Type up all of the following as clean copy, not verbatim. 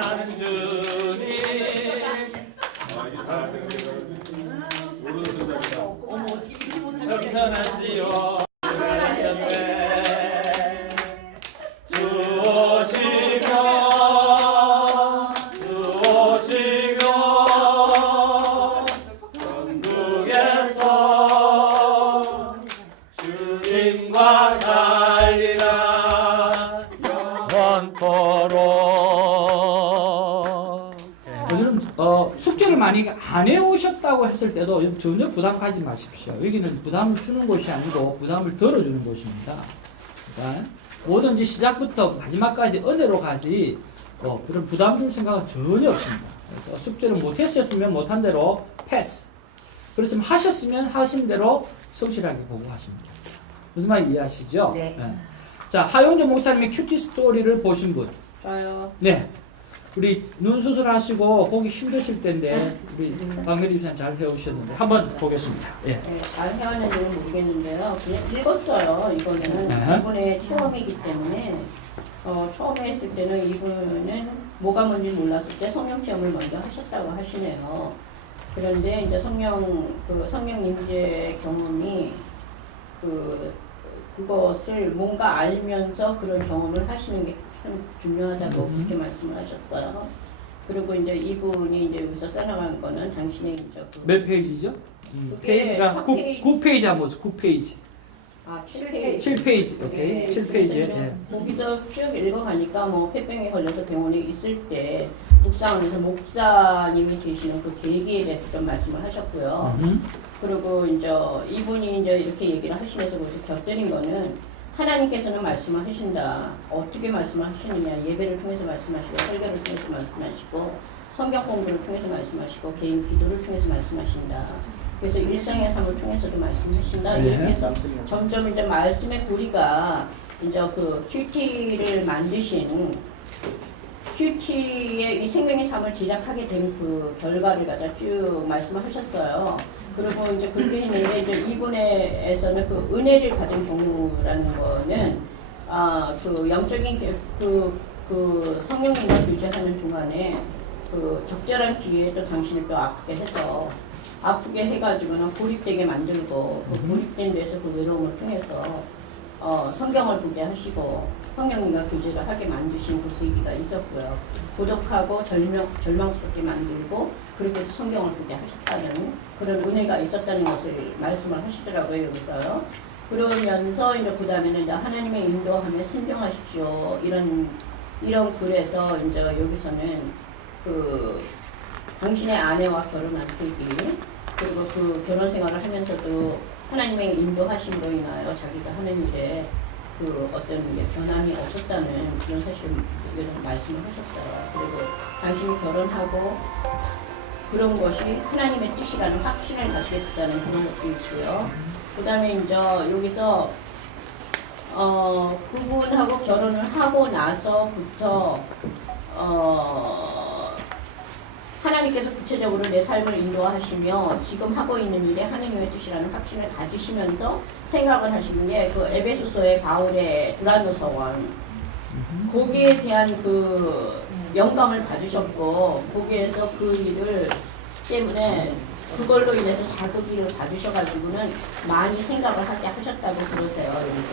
사랑하는 주님 겸손하시오 주님과 살리라 영원토록. 오늘은 숙제를 많이 안 해오셨다고 했을 때도 전혀 부담 가지 마십시오. 여기는 부담을 주는 곳이 아니고 부담을 덜어주는 곳입니다. 그러니까 뭐든지 시작부터 마지막까지 은혜로 가지 그런 부담 줄 생각은 전혀 없습니다. 그래서 숙제를 못했었으면 못한 대로 패스. 그렇지만 하셨으면 하신 대로 성실하게 보고하십니다. 무슨 말인지 이해하시죠? 네. 자, 하용조 목사님의 큐티 스토리를 보신 분. 저요. 네. 우리 눈 수술하시고 보기 힘드실 텐데 우리 박미리 집사님 잘 해오셨는데 한번 보겠습니다. 예. 네, 잘 해왔는지는 모르겠는데요. 그냥 읽었어요. 이거는 네. 이분의 체험이기 때문에 처음에 했을 때는 이분은 뭐가 뭔지 몰랐을 때 성령 체험을 먼저 하셨다고 하시네요. 그런데 이제 성령 임재 경험이 그것을 뭔가 알면서 그런 경험을 하시는 게 참 중요하다고 그렇게 말씀을 하셨어요. 그리고 이제 이분이 이제 여기서 써나간 거는 당신의 이제 몇 페이지죠? 그게 페이지가 9페이지 한번 보세요. 9페이지. 7페이지. 7페이지. 오케이. 네, 7페이지에. 예. 거기서 쭉 읽어가니까 뭐 폐병에 걸려서 병원에 있을 때 묵상원에서 목사님이 계시는 그 계기에 대해서 좀 말씀을 하셨고요. 그리고 이제 이분이 이제 이렇게 얘기를 하시면서 거기서 곁들인 거는 하나님께서는 말씀을 하신다. 어떻게 말씀을 하시느냐. 예배를 통해서 말씀하시고 설교를 통해서 말씀하시고 성경 공부를 통해서 말씀하시고 개인 기도를 통해서 말씀하신다. 그래서 일상의 삶을 통해서도 말씀하신다. 네. 이렇게 해서 점점 이제 말씀의 고리가 이제 그 큐티를 만드신 큐티의 이 생명의 삶을 제작하게 된 그 결과를 갖다 쭉 말씀을 하셨어요. 그리고 이제 그렇게 했는데 이제 이분에서는 그 은혜를 받은 경우라는 거는 그 영적인 그 성령님과 교제하는 동안에 그 적절한 기회에 또 당신을 또 아프게 해서 아프게 해가지고는 고립되게 만들고 그 고립된 데서 그 외로움을 통해서 성경을 보게 하시고 성령님과 교제를 하게 만드신 그 계기가 있었고요. 고독하고 절망스럽게 만들고 그렇게 해서 성경을 보게 하셨다는 그런 은혜가 있었다는 것을 말씀을 하시더라고요, 여기서요. 그러면서 이제 그 다음에는 이제 하나님의 인도함에 순종하십시오. 이런 글에서 이제 여기서는 그 당신의 아내와 결혼한 계기 그리고 그 결혼 생활을 하면서도 하나님의 인도하심으로 인하여 자기가 하는 일에 그 어떤 게 변함이 없었다는 그런 사실을 여기서 말씀을 하셨어요. 그리고 당신이 결혼하고 그런 것이 하나님의 뜻이라는 확신을 갖게 됐다는 그런 것도 있고요. 그 다음에 이제 여기서 그분하고 결혼을 하고 나서부터 하나님께서 구체적으로 내 삶을 인도하시며 지금 하고 있는 일에 하나님의 뜻이라는 확신을 가지시면서 생각을 하시는 게 그 에베소서의 바울의 두란노 서원 거기에 대한 그 영감을 받으셨고 거기에서 그 일을 때문에 그걸로 인해서 자극을 받으셔가지고는 많이 생각을 하게 하셨다고 그러세요 여기서.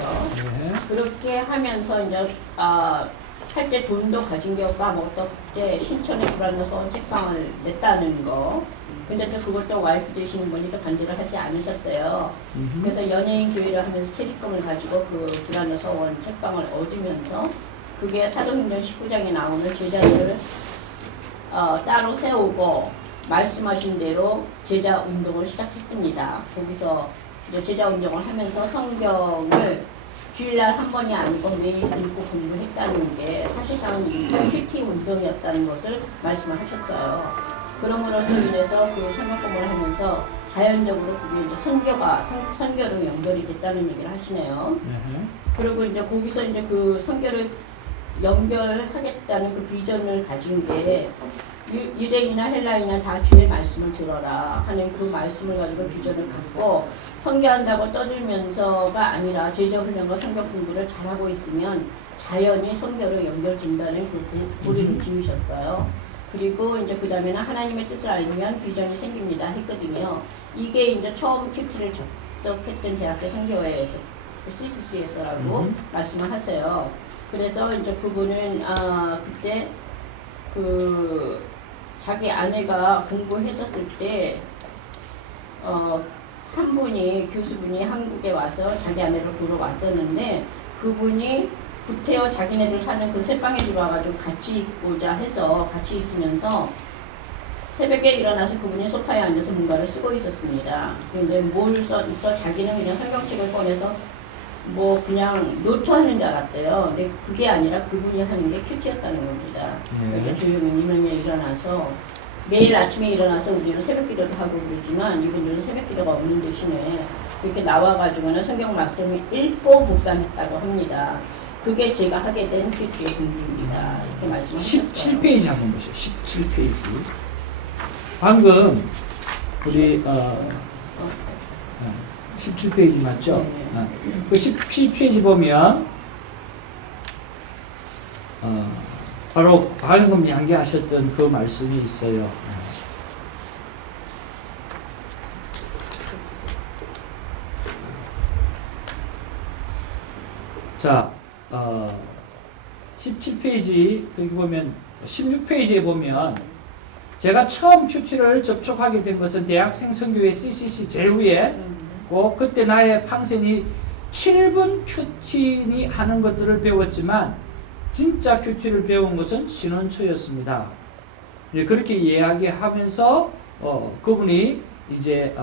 네. 그렇게 하면서 이제 할 때 돈도 가진 게 까먹었다 그때 신천에 불안해서 책방을 냈다는 거. 근데 또 그것도 와이프 되시는 분이 또 반대를 하지 않으셨어요. 그래서 연예인 교회를 하면서 체리금을 가지고 그 불안해서 원 책방을 얻으면서 그게 사도행전 19장에 나오는 제자들을 따로 세우고 말씀하신 대로 제자 운동을 시작했습니다. 거기서 이제 제자 운동을 하면서 성경을 주일날 한 번이 아니고 매일 읽고 공부했다는 게 사실상 이 큐티 운동이었다는 것을 말씀을 하셨어요. 그럼으로써 인해서 그 성경 공부를 하면서 자연적으로 그게 이제 선교로 연결이 됐다는 얘기를 하시네요. 그리고 이제 거기서 이제 그 선교를 연결하겠다는 그 비전을 가진 게 유대인이나 헬라인이나 다 주의 말씀을 들어라 하는 그 말씀을 가지고 비전을 갖고 선교한다고 떠들면서가 아니라 제자 훈련과 성경 공부를 잘하고 있으면 자연히 성결로 연결된다는 그 고리를 지으셨어요. 그리고 이제 그 다음에는 하나님의 뜻을 알면 비전이 생깁니다 했거든요. 이게 이제 처음 큐티를 접속했던 대학교 선교회에서 CCC에서라고 말씀을 하세요. 그래서 이제 그분은 그때 그 자기 아내가 공부했었을 때 한 분이 교수분이 한국에 와서 자기 아내를 보러 왔었는데 그분이 구태여 자기네들 사는 그 새방에 들어와가지고 같이 있고자 해서 같이 있으면서 새벽에 일어나서 그분이 소파에 앉아서 뭔가를 쓰고 있었습니다. 근데 뭘 있어? 자기는 그냥 성경책을 꺼내서 뭐 그냥 노트하는 줄 알았대요. 근데 그게 아니라 그분이 하는 게 큐티였다는 겁니다. 그래서 조용히 이놈에 일어나서 매일 아침에 일어나서 우리는 새벽 기도도 하고 그러지만 이분들은 새벽 기도가 없는 대신에 이렇게 나와가지고는 성경 말씀을 읽고 묵상했다고 합니다. 그게 제가 하게 된 큐티의 공부입니다. 이렇게 말씀하셨어요. 17페이지 한번 보시죠. 17페이지. 방금 우리 17페이지 맞죠? 네. 그 17페이지 보면 바로 방금 양기하셨던 그 말씀이 있어요. 자, 17페이지 거기 보면 16페이지에 보면 제가 처음 큐티를 접촉하게 된 것은 대학생 선교회 CCC 제일 위에 그때 나의 팡센이 7분 큐티니 하는 것들을 배웠지만 진짜 큐티를 배운 것은 신혼초였습니다. 그렇게 이야기하면서 그분이 이제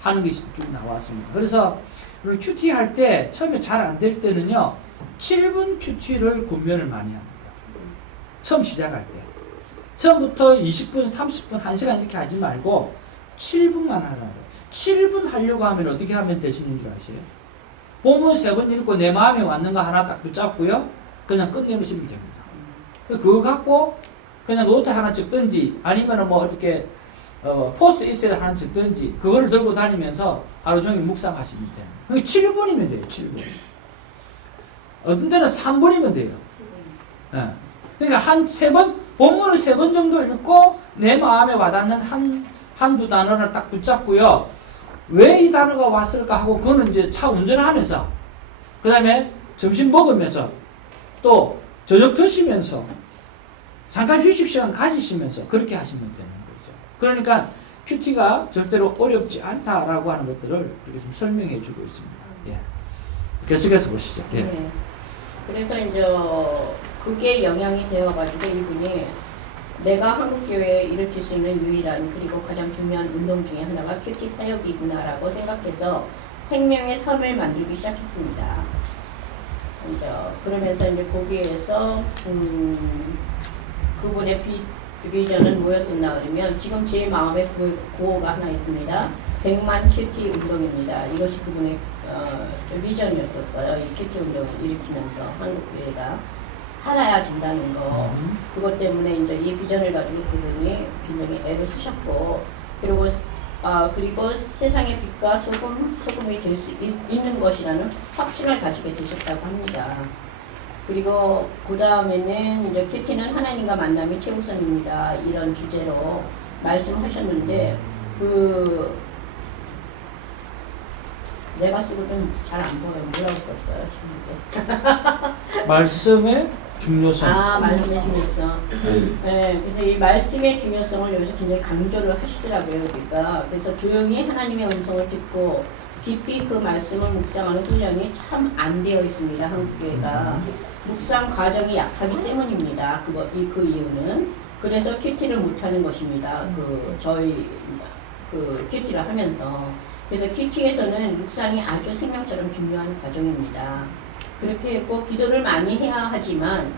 하는 것이 쭉 나왔습니다. 그래서 우리 큐티 할 때 처음에 잘 안 될 때는요 7분 큐티를 권면을 많이 합니다. 처음 시작할 때 처음부터 20분, 30분, 1시간 이렇게 하지 말고 7분만 하라고. 7분 하려고 하면 어떻게 하면 되시는 줄 아세요? 본문 3번 읽고 내 마음에 왔는가 하나 딱 붙잡고요 그냥 끝내시면 됩니다. 그거 갖고 그냥 노트 하나 적든지 아니면 뭐 어떻게 포스트잇을 하나 적든지 그거를 들고 다니면서 하루 종일 묵상하시면 돼요. 그게 7분이면 돼요. 7분. 어떤 때는 3분이면 돼요. 네. 그러니까 3번 본문을 3번 정도 읽고 내 마음에 와닿는 한두 단어를 딱 붙잡고요. 왜 이 단어가 왔을까 하고 그거는 이제 차 운전하면서 그 다음에 점심 먹으면서 또 저녁 드시면서 잠깐 휴식 시간 가지시면서 그렇게 하시면 되는 거죠. 그러니까 큐티가 절대로 어렵지 않다라고 하는 것들을 이렇게 좀 설명해 주고 있습니다. 예. 계속해서 보시죠. 예. 네. 그래서 이제 그게 영향이 되어가지고 이분이 내가 한국교회에 일으킬 수 있는 유일한 그리고 가장 중요한 운동 중에 하나가 큐티 사역이구나라고 생각해서 생명의 삶을 만들기 시작했습니다. 이제 그러면서 이제 거기에서 그분의 비전은 뭐였었나 그러면 지금 제 마음에 구호가 하나 있습니다. 100만 큐티 운동입니다. 이것이 그분의 비전이었었어요. 이 큐티 운동을 일으키면서 한국교회가 살아야 된다는 거. 그것 때문에 이제 이 비전을 가지고 그분이 굉장히 애를 쓰셨고 그리고 세상의 빛과 소금이 될 수 있는 것이라는 확신을 가지게 되셨다고 합니다. 그리고 그 다음에는 이제 큐티는 하나님과 만남이 최우선입니다. 이런 주제로 말씀하셨는데 내가 쓰고 좀 잘 안 보여요. 뭐라고 썼어요? 말씀의 중요성. 말씀의 중요성. 네, 그래서 이 말씀의 중요성을 여기서 굉장히 강조를 하시더라고요. 그래서 조용히 하나님의 음성을 듣고 깊이 그 말씀을 묵상하는 훈련이 참 안 되어 있습니다. 한국교회가. 묵상 과정이 약하기 때문입니다. 그 이유는. 그래서 큐티를 못하는 것입니다. 저희 큐티를 하면서. 그래서 큐티에서는 묵상이 아주 생명처럼 중요한 과정입니다. 그렇게 했고 기도를 많이 해야 하지만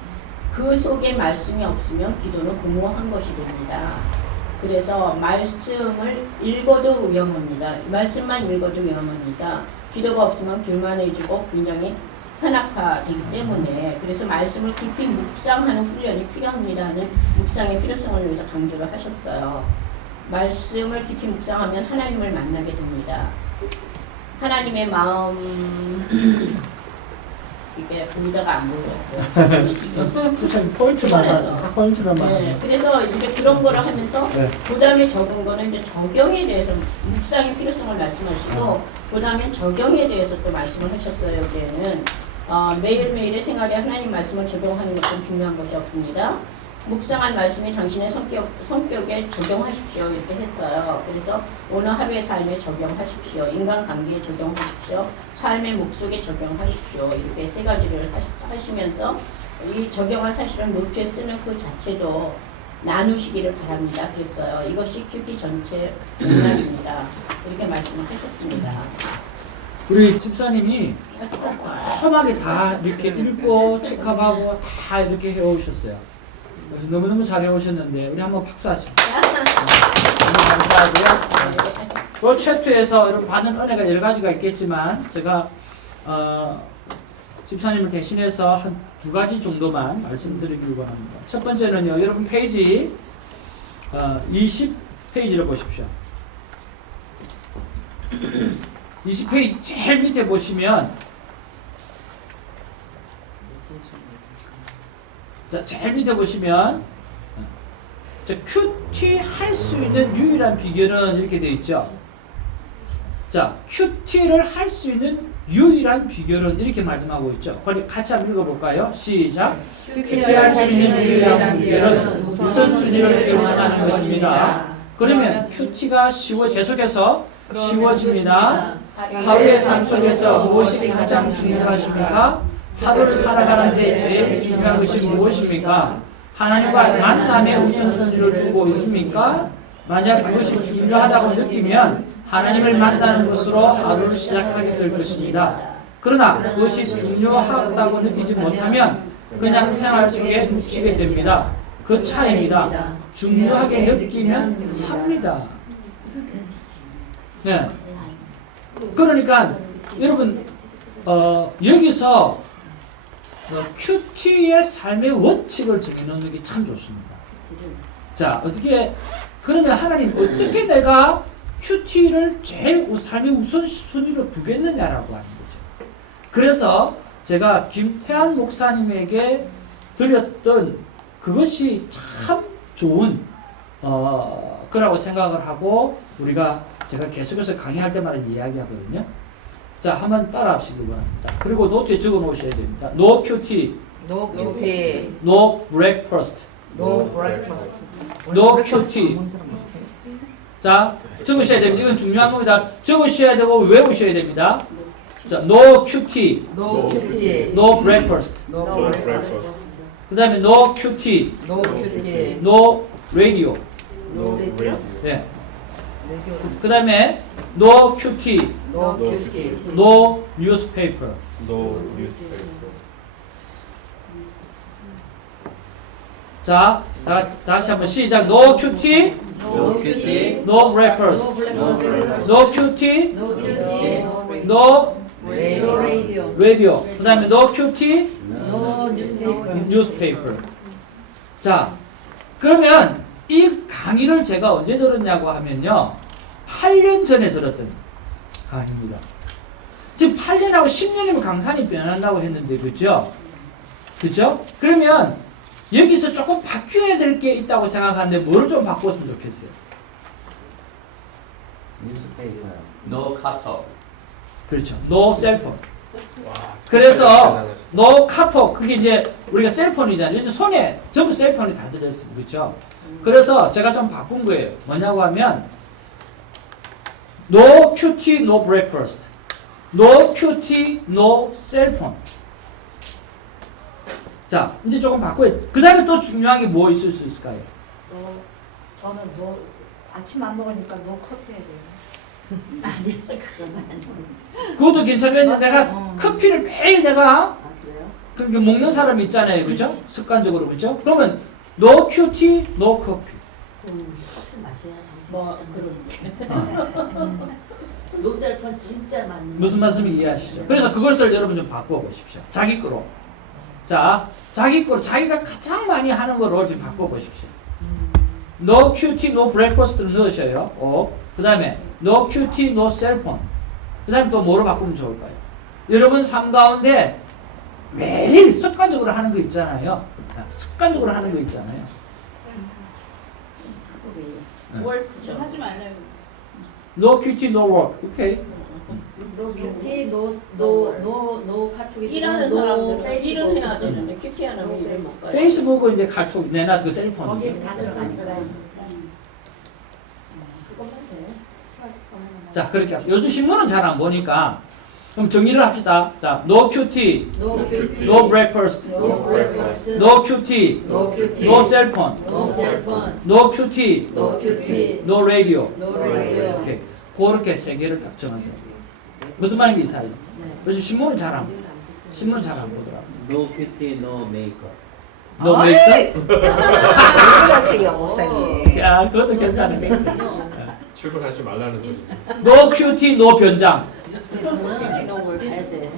그 속에 말씀이 없으면 기도는 공허한 것이 됩니다. 그래서 말씀을 읽어도 위험합니다. 말씀만 읽어도 위험합니다. 기도가 없으면 교만해지고 굉장히 현악화되기 때문에 그래서 말씀을 깊이 묵상하는 훈련이 필요합니다 하는 묵상의 필요성을 위해서 강조를 하셨어요. 말씀을 깊이 묵상하면 하나님을 만나게 됩니다. 하나님의 마음 이게 보이다가 안 보여요. 지금 포인트만 네, 그래서 이제 그런 거를 하면서 네. 부담이 적은 거는 이제 적용에 대해서 묵상의 필요성을 말씀하시고 그다음에 적용에 대해서 또 말씀을 하셨어요. 여기에는 매일매일의 생활에 하나님 말씀을 적용하는 것은 중요한 것이 없습니다. 묵상한 말씀이 당신의 성격에 적용하십시오 이렇게 했어요. 그래서 오늘 하루의 삶에 적용하십시오. 인간관계에 적용하십시오. 삶의 목적에 적용하십시오. 이렇게 세 가지를 하시면서 이 적용한 사실은 노트에 쓰는 그 자체도 나누시기를 바랍니다. 그랬어요. 이것이 큐티 전체 맥락입니다. 이렇게 말씀을 하셨습니다. 우리 집사님이 꼼꼼하게 다 이렇게 읽고 체크하고 다 이렇게 해오셨어요. 그래서 너무너무 잘 해오셨는데 우리 한번 박수하시죠. 감사하고요. 그 챕터에서 여러분 받는 은혜가 여러 가지가 있겠지만 제가 집사님을 대신해서 한 2가지 정도만 말씀드리길 원합니다. 첫 번째는요. 여러분 페이지 20페이지를 보십시오. 20페이지 제일 밑에 보시면 자, 제일 밑에 보시면 자, 큐티 할 수 있는 유일한 비결은 이렇게 되어 있죠. 자, 큐티를 할 수 있는 유일한 비결은 이렇게 말씀하고 있죠. 같이 한번 읽어볼까요? 시작. 큐티할 수 있는 유일한 비결은 우선순위를 결정하는 것입니다. 그러면 큐티가 계속해서 쉬워집니다. 하루의 삶 속에서 무엇이 가장 중요하십니까? 하루를 살아가는 데 제일 중요한 것이 무엇입니까? 하나님과 만남의 우선순위를 두고 있습니까? 만약 그것이 중요하다고 느끼면 하나님을 만나는 것으로 하루를 시작하게 될 것입니다. 그러나 그것이 중요하다고 느끼지 못하면 그냥 생활 속에 묻히게 됩니다. 그 차이입니다. 중요하게 느끼면 합니다. 네. 그러니까 여러분 여기서 큐티의 삶의 원칙을 정해놓는 게 참 좋습니다. 자, 그러면 하나님 어떻게 내가 큐티를 제일 삶의 우선순위로 두겠느냐라고 하는 거죠. 그래서 제가 김태한 목사님에게 드렸던 그것이 참 좋은 거라고 생각을 하고 제가 계속해서 강의할 때마다 이야기하거든요. 자, 한번 따라 하시기 바랍니다. 그리고 노트에 적어 놓으셔야 됩니다. No cutie, No cutie, no breakfast, no breakfast. no cutie. 자, 적으셔야 됩니다. 이건 중요한 겁니다. 적으셔야 되고 외우셔야 됩니다. 자, no cutie, No cutie, no breakfast. no breakfast. 그 다음에 no cutie, No cutie, no radio. no radio, 네. 그 다음에 no cutie, no cutie, no newspaper. No newspaper. 자, 다시 한번 시작. No cutie, no cutie, no breakfast. No cutie, no cutie, no radio, radio. 그 다음에 no cutie, no newspaper. newspaper. 자, 그러면 이 강의를 제가 언제 들었냐고 하면요. 8년 전에 들었던 강의입니다. 지금 8년하고 10년이면 강산이 변한다고 했는데, 그죠? 그죠? 그러면 여기서 조금 바뀌어야 될 게 있다고 생각하는데 뭐를 좀 바꿨으면 좋겠어요? No cutoff. 그렇죠. No cellphone. 그래서 no 카톡, 그게 이제 우리가 셀폰이잖아요. 그래서 손에 전부 셀폰이 다 들어있습니다. 그렇죠? 그래서 제가 좀 바꾼 거예요. 뭐냐고 하면 no cutie, no breakfast. No cutie, no cellphone. 자, 이제 조금 바꿔야 돼. 그 다음에 또 중요한 게 뭐 있을 수 있을까요? 저는 아침 안 먹으니까 커피 해야 돼요. 아니요, 그건 아니에요. 그것도 괜찮으면 내가 어. 커피를 매일 내가 아, 그래요? 그렇게 먹는 사람이 있잖아요. 그죠? 습관적으로. 그죠? 그러면 no cutie, no coffee. 커피 마셔야 정신 뭐, 좀 노셀폰 진짜 맞는 무슨 말씀인지 이해하시죠? 그래서 그것을 여러분 좀 바꿔 보십시오. 자기 거로. 자, 자기 거로 자기가 가장 많이 하는 거로 좀 바꿔 보십시오. No cutie, no breakfast를 넣으셔요. 그 다음에 no cutie, no cellphone. 그 다음에 또 뭐로 바꾸면 좋을까요? 여러분 삶 가운데 매일 습관적으로 하는 거 있잖아요. 습관적으로 하는 거 있잖아요. 월프죠. 하지 말래요. No 큐티, no work. 오케이. 노 큐티, 노 카톡이 일하는 노 사람들은 페이스북. 일을 해야 되는데 큐티 안 하면 일을 못 가요. 페이스북은 이제 카톡, 내나 그 셀폰. 거기에 다 들어가니까. 그것만 돼. 자, 그렇게 합시다. 요즘 신문은 잘 안 보니까. 그럼 정리를 합시다. 자, no 큐티, 노 큐티, no breakfast, 노 브레이크퍼스트, no 큐티, 노 큐티, no cell phone, 노 셀폰, no 큐티, 노 큐티, no radio. 노 라디오. 오케이. 그렇게 세 개를 딱 정하자. 무슨 말인지 이사해요. 요즘 신문은 잘 안 보더라고. No cutie, no makeup. 너 메이크업? 하세요 목사님. 야, 그것도 괜찮네. 출근하지 말라는 소리. no 큐티, no 변장. 너무 가야 돼.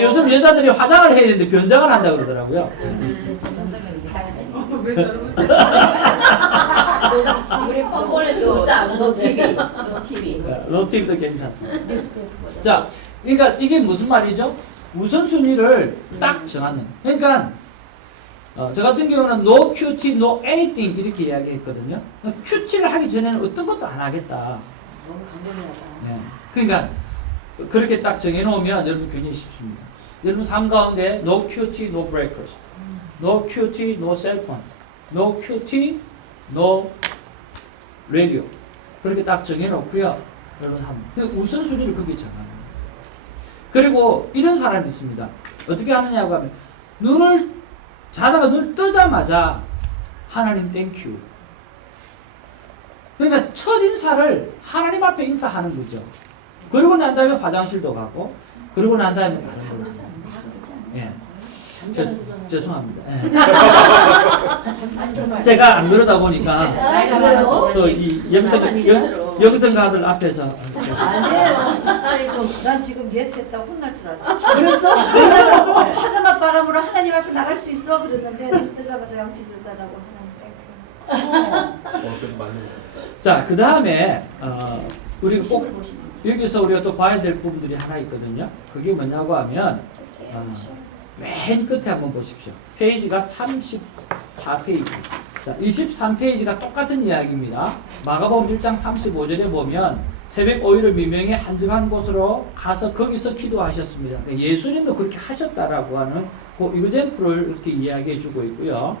요즘 여자들이 화장을 해야 되는데 변장을 한다 그러더라고요. 우리 펌볼에서 놀다 안 노 오는데. TV. 노 TV. 로팁도 괜찮습니다. 자, 그러니까 이게 무슨 말이죠? 우선순위를 딱 정하는. 그러니까 저 같은 경우는 no cutie, no anything 이렇게 이야기했거든요. 큐티를 하기 전에는 어떤 것도 안 하겠다. 너무 강렬하다. 네. 그러니까 그렇게 딱 정해놓으면 여러분 굉장히 쉽습니다. 여러분 삶 가운데 no cutie, no breakfast, no cutie, no cell phone, no cutie, no radio 그렇게 딱 정해놓고요. 여러분 하면 그 우선순위를 그렇게 정합니다. 그리고 이런 사람이 있습니다. 어떻게 하느냐고 하면 눈을 자다가 눈을 뜨자마자 하나님 땡큐. 그러니까 첫 인사를 하나님 앞에 인사하는 거죠. 그러고 난 다음에 화장실도 가고, 그러고 난 다음에 다른 걸로. 예. 죄송합니다. 예. 제가 안 그러다 보니까 나이가 많아서 또 이 영성가들 앞에서 아니에요. 아이고, 난 지금 예스 했다고 혼날 줄 알았어. 그래서 화자만 바람으로 하나님 앞에 나갈 수 있어 그랬는데 뜨자마자 양치 줄다라고 하나님 그래도 맞는 거. 자, 그 다음에 우리 꼭 여기서 우리가 또 봐야 될 부분들이 하나 있거든요. 그게 뭐냐고 하면 맨 끝에 한번 보십시오. 페이지가 34페이지. 자, 23페이지가 똑같은 이야기입니다. 마가복음 1장 35절에 보면 새벽 오일을 미명에 한적한 곳으로 가서 거기서 기도하셨습니다. 예수님도 그렇게 하셨다라고 하는 그 이그젠플을 이렇게 이야기해 주고 있고요.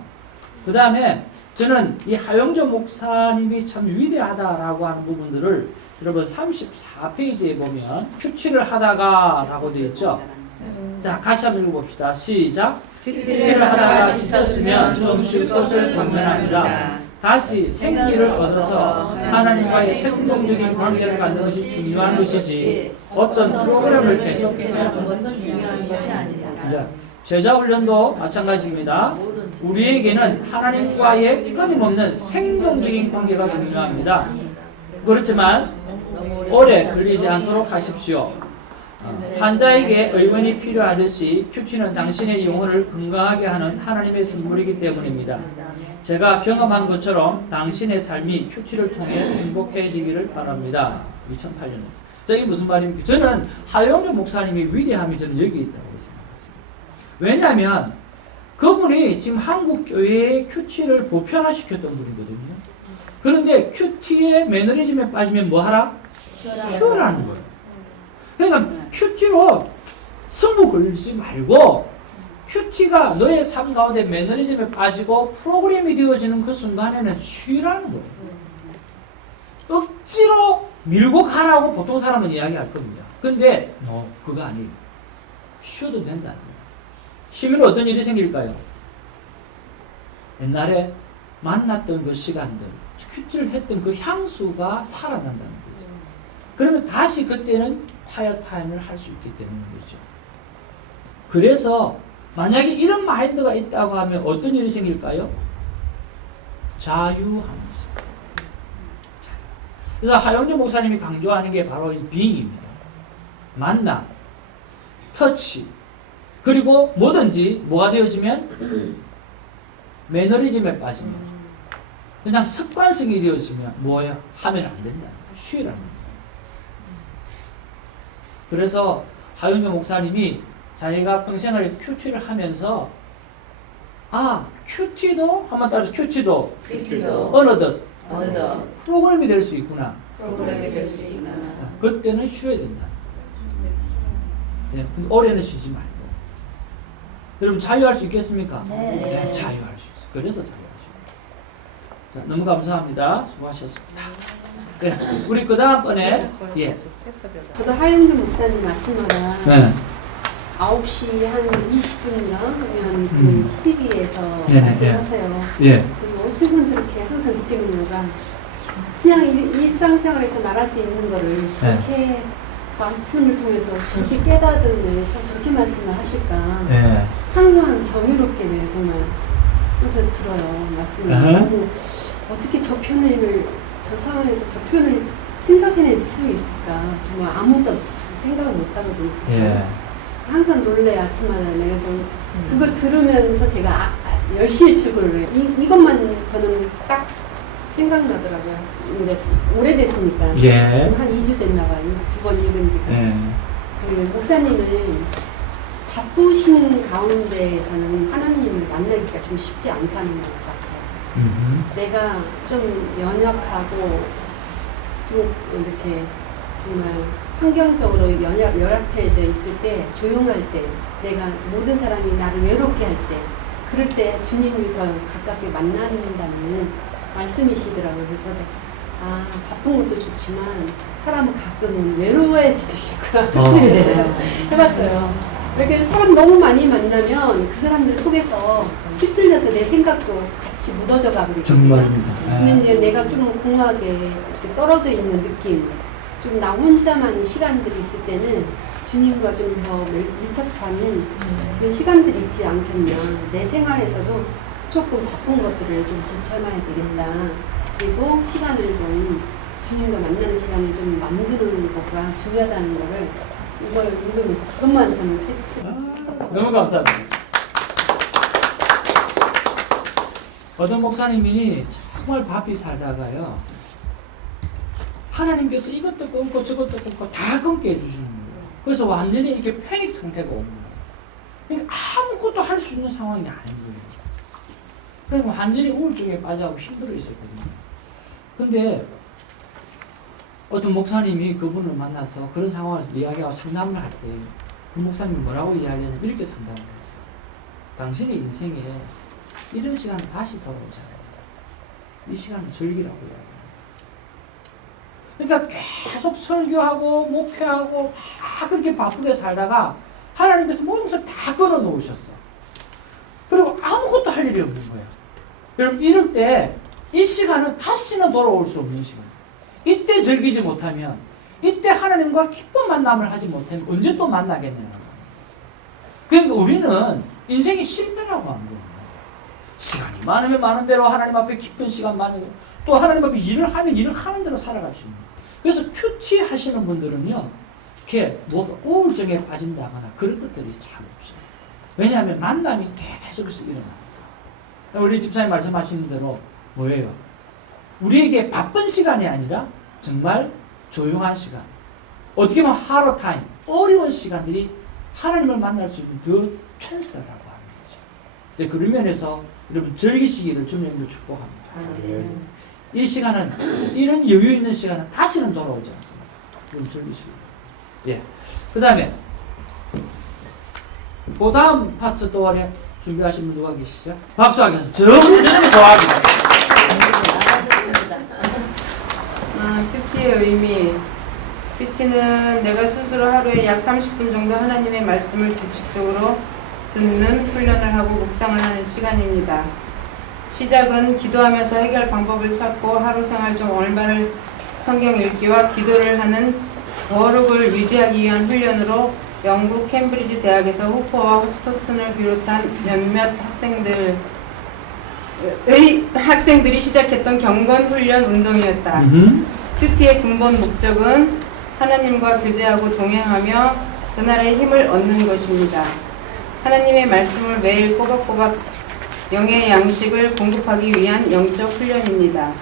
그 다음에 저는 이 하영조 목사님이 참 위대하다라고 하는 부분들을 여러분 34페이지에 보면 큐티를 하다가 라고 되어 있죠. 자, 같이 한번 읽어봅시다. 시작. 큐티를 하다가 지쳤으면 좀 쉴 것을 권면합니다. 다시 생기를 얻어서 하나님과의 생동적인 관계를 갖는 것이 중요한 것이지 어떤 프로그램을 계속해야 것은 중요한 것이 아니다. 제자 훈련도 마찬가지입니다. 우리에게는 하나님과의 끊임없는 생동적인 관계가 중요합니다. 그렇지만 오래 걸리지 않도록 하십시오. 환자에게 의원이 필요하듯이 큐티는 당신의 영혼을 건강하게 하는 하나님의 선물이기 때문입니다. 제가 경험한 것처럼 당신의 삶이 큐티를 통해 행복해지기를 바랍니다. 2008년. 자, 이게 무슨 말입니까? 저는 하영조 목사님의 위대함이 저는 여기 있다고 생각합니다. 왜냐하면 그분이 지금 한국 교회의 큐티를 보편화시켰던 분이거든요. 그런데 큐티의 매너리즘에 빠지면 뭐 하라? 쉬어라는 거예요. 그러니까 큐티로 승부 걸지 말고 큐티가 너의 삶 가운데 매너리즘에 빠지고 프로그램이 되어지는 그 순간에는 쉬라는 거예요. 억지로 밀고 가라고 보통 사람은 이야기할 겁니다. 근데 그거 아니에요. 쉬어도 된다는 거예요. 쉬면 어떤 일이 생길까요? 옛날에 만났던 그 시간들, 큐티를 했던 그 향수가 살아난다는 거죠. 그러면 다시 그때는 콰이어 타임을 할 수 있기 때문인 거죠. 그래서 만약에 이런 마인드가 있다고 하면 어떤 일이 생길까요? 자유함이죠. 그래서 하영조 목사님이 강조하는 게 바로 이 빙입니다. 만남, 터치, 그리고 뭐든지 뭐가 되어지면 매너리즘에 빠지면 그냥 습관성이 되어지면 뭐예요? 하면 안 된다. 쉬라는 거예요. 그래서 하영조 목사님이 자기가 평생을 큐티를 하면서 큐티도 한번 따라서 큐티도 큐티도 어느덧 어느덧 프로그램이 될 수 있구나. 프로그램이 될 수 있구나. 그때는 쉬어야 된다. 네, 근데 올해는 쉬지 말고. 여러분 자유할 수 있겠습니까? 네. 자유할 수 있어요. 그래서 자유할 수 있어요. 자, 너무 감사합니다. 수고하셨습니다. 네, 우리 그 다음번에 저도 하영규 목사님 아침마다 네. 9시 한 20분인가 하면 음. 그 CTV에서 네네, 말씀하세요. 예. 그리고 어찌분 저렇게 항상 느끼는 거가 그냥 일상생활에서 말할 수 있는 거를 저렇게 말씀을 통해서 저렇게 깨닫으면서 저렇게 말씀을 하실까 예. 항상 경이롭게 네, 정말 항상 들어요 말씀을. 너무 어떻게 저 표현을 저 상황에서 저 표현을 생각해낼 수 있을까 정말 아무도 생각을 못 하거든요. 예. 항상 놀래 아침마다. 그래서 그걸 들으면서 제가 10시에 출근을 해요. 이것만 저는 딱 생각나더라고요. 이제 오래됐으니까. 예. 한 2주 됐나 봐요. 2번 읽은 지가. 예. 그 목사님은 바쁘신 가운데에서는 하나님을 만나기가 좀 쉽지 않다는 것 같아요. 내가 좀 연약하고 좀 이렇게 정말 환경적으로 열악해져 있을 때, 조용할 때, 내가 모든 사람이 나를 외롭게 할 때, 그럴 때 주님을 더 가깝게 만난다는 말씀이시더라고요. 그래서 바쁜 것도 좋지만 사람은 가끔은 외로워해지겠구나 해봤어요. 이렇게 사람 너무 많이 만나면 그 사람들 속에서 휩쓸려서 내 생각도 같이 묻어져 가거든요. 정말입니다. 근데 이제 내가 좀 공허하게 이렇게 떨어져 있는 느낌, 좀 나 혼자만 시간들이 있을 때는 주님과 좀 더 밀착하는 그 시간들이 있지 않겠냐. 내 생활에서도 조금 바쁜 것들을 좀 지쳐놔야 되겠다. 그리고 시간을 좀 주님과 만나는 시간을 좀 만드는 거가 중요하다는 거를 이걸 읽으면서 그것만 저는 했죠. 너무 감사합니다. 어떤 목사님이 정말 바삐 살다가요, 하나님께서 이것도 끊고 저것도 끊고 다 끊게 해주시는 거예요. 그래서 완전히 이렇게 패닉 상태가 오는 거예요. 그러니까 아무것도 할 수 있는 상황이 아닌 거예요. 그래서 완전히 우울증에 빠져하고 힘들어 있었거든요. 근데 어떤 목사님이 그분을 만나서 그런 상황에서 이야기하고 상담을 할 때 그 목사님이 뭐라고 이야기하냐면 이렇게 상담을 했어요. 당신의 인생에 이런 시간은 다시 돌아오잖아요. 이 시간은 즐기라고 이야기해요. 그러니까 계속 설교하고 목회하고 막 그렇게 바쁘게 살다가 하나님께서 모든 것을 다 끊어놓으셨어. 그리고 아무것도 할 일이 없는 거예요. 여러분 이럴 때 이 시간은 다시는 돌아올 수 없는 시간. 이때 즐기지 못하면, 이때 하나님과 기쁜 만남을 하지 못하면 언제 또 만나겠냐는 거예요. 그러니까 우리는 인생이 실패라고 하는 거예요. 시간이 많으면 많은 대로 하나님 앞에 깊은 시간 많이, 또 하나님 앞에 일을 하면 일을 하는 대로 살아갈 수 있는 거예요. 그래서 큐티 하시는 분들은요, 이렇게 뭐가 우울증에 빠진다거나 그런 것들이 잘 없어요. 왜냐하면 만남이 계속해서 일어나니까. 우리 집사님 말씀하시는 대로 뭐예요? 우리에게 바쁜 시간이 아니라 정말 조용한 시간, 어떻게 보면 하루 타임, 어려운 시간들이 하나님을 만날 수 있는 더 찬스다라고 하는 거죠. 네, 그런 면에서 여러분 즐기시기를 주님도 축복합니다. 이 시간은, 이런 여유 있는 시간은 다시는 돌아오지 않습니다. 여러분 즐기시기. 예. 그 다음에 그 다음 파트 또한 준비하신 분 누가 계시죠? 박수 하겠습니다. 정말 좋아합니다. 큐티의 의미. 큐티는 내가 스스로 하루에 약 30분 정도 하나님의 말씀을 규칙적으로 듣는 훈련을 하고 묵상을 하는 시간입니다. 시작은 기도하면서 해결 방법을 찾고 하루 생활 중 얼마를 성경 읽기와 기도를 하는 거룩을 유지하기 위한 훈련으로 영국 캠브리지 대학에서 후퍼와 후토튼을 비롯한 몇몇 학생들이 시작했던 경건 훈련 운동이었다. 큐티의 근본 목적은 하나님과 교제하고 동행하며 그날의 힘을 얻는 것입니다. 하나님의 말씀을 매일 꼬박꼬박 영의 양식을 공급하기 위한 영적 훈련입니다.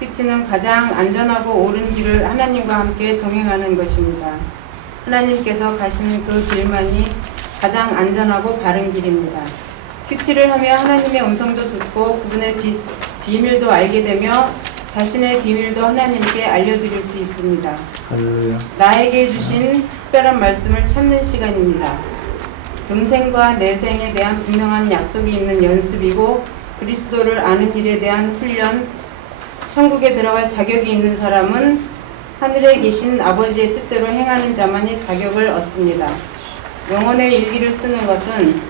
큐티는 가장 안전하고 옳은 길을 하나님과 함께 동행하는 것입니다. 하나님께서 가시는 그 길만이 가장 안전하고 바른 길입니다. 큐티를 하며 하나님의 음성도 듣고 그분의 비밀도 알게 되며 자신의 비밀도 하나님께 알려드릴 수 있습니다. 할렐루야. 나에게 주신 특별한 말씀을 찾는 시간입니다. 금생과 내생에 대한 분명한 약속이 있는 연습이고 그리스도를 아는 일에 대한 훈련, 천국에 들어갈 자격이 있는 사람은 하늘에 계신 아버지의 뜻대로 행하는 자만이 자격을 얻습니다. 영혼의 일기를 쓰는 것은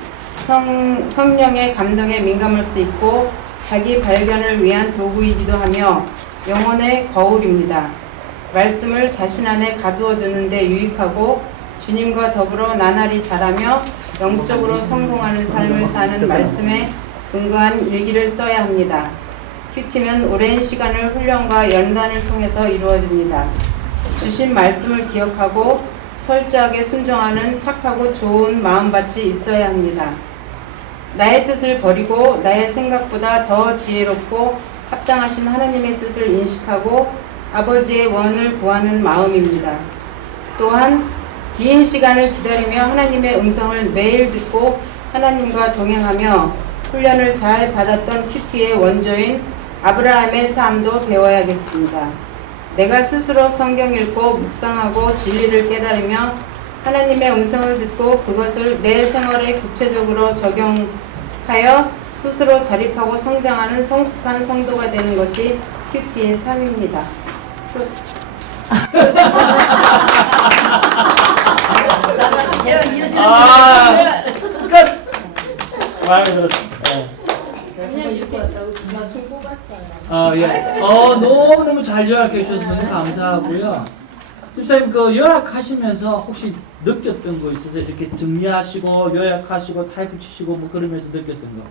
성령의 감동에 민감할 수 있고 자기 발견을 위한 도구이기도 하며 영혼의 거울입니다. 말씀을 자신 안에 가두어 두는데 유익하고 주님과 더불어 나날이 자라며 영적으로 성공하는 삶을 사는 말씀에 근거한 일기를 써야 합니다. 큐티는 오랜 시간을 훈련과 연단을 통해서 이루어집니다. 주신 말씀을 기억하고 철저하게 순종하는 착하고 좋은 마음밭이 있어야 합니다. 나의 뜻을 버리고 나의 생각보다 더 지혜롭고 합당하신 하나님의 뜻을 인식하고 아버지의 원을 구하는 마음입니다. 또한 긴 시간을 기다리며 하나님의 음성을 매일 듣고 하나님과 동행하며 훈련을 잘 받았던 큐티의 원조인 아브라함의 삶도 배워야겠습니다. 내가 스스로 성경 읽고 묵상하고 진리를 깨달으며 하나님의 음성을 듣고 그것을 내 생활에 구체적으로 적용하여 스스로 자립하고 성장하는 성숙한 성도가 되는 것이 큐티의 삶입니다. 끝! 많이 들었습니다. 그냥 이렇게 정말 술 뽑았어요. 예. 너무 잘 요약해 주셔서 너무 감사하고요. 집사님, 그 요약하시면서 혹시 느꼈던 거 있으세요? 이렇게 정리하시고, 요약하시고, 타이프 치시고, 뭐 그러면서 느꼈던 거?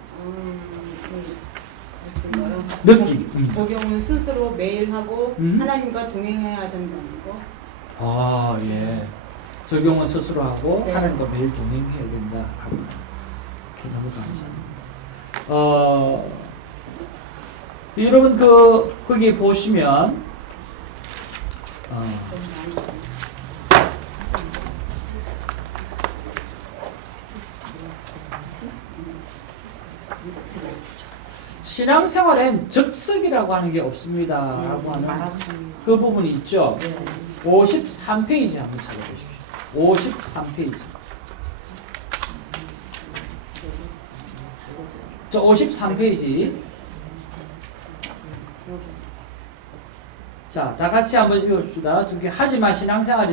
느낌. 적용은 스스로 매일 하고 하나님과 동행해야 된다는 거. 예. 적용은 스스로 하고, 네. 하나님과 매일 동행해야 된다. 너무 감사합니다. 여러분, 거기 보시면, 신앙생활엔 적석이라고 하는 게 없습니다. 라고 하는 그 부분이 있죠. 53페이지 한번 찾아보십시오. 53페이지. 저 53페이지. 자, 다 같이 한번 읽어봅시다. 하지만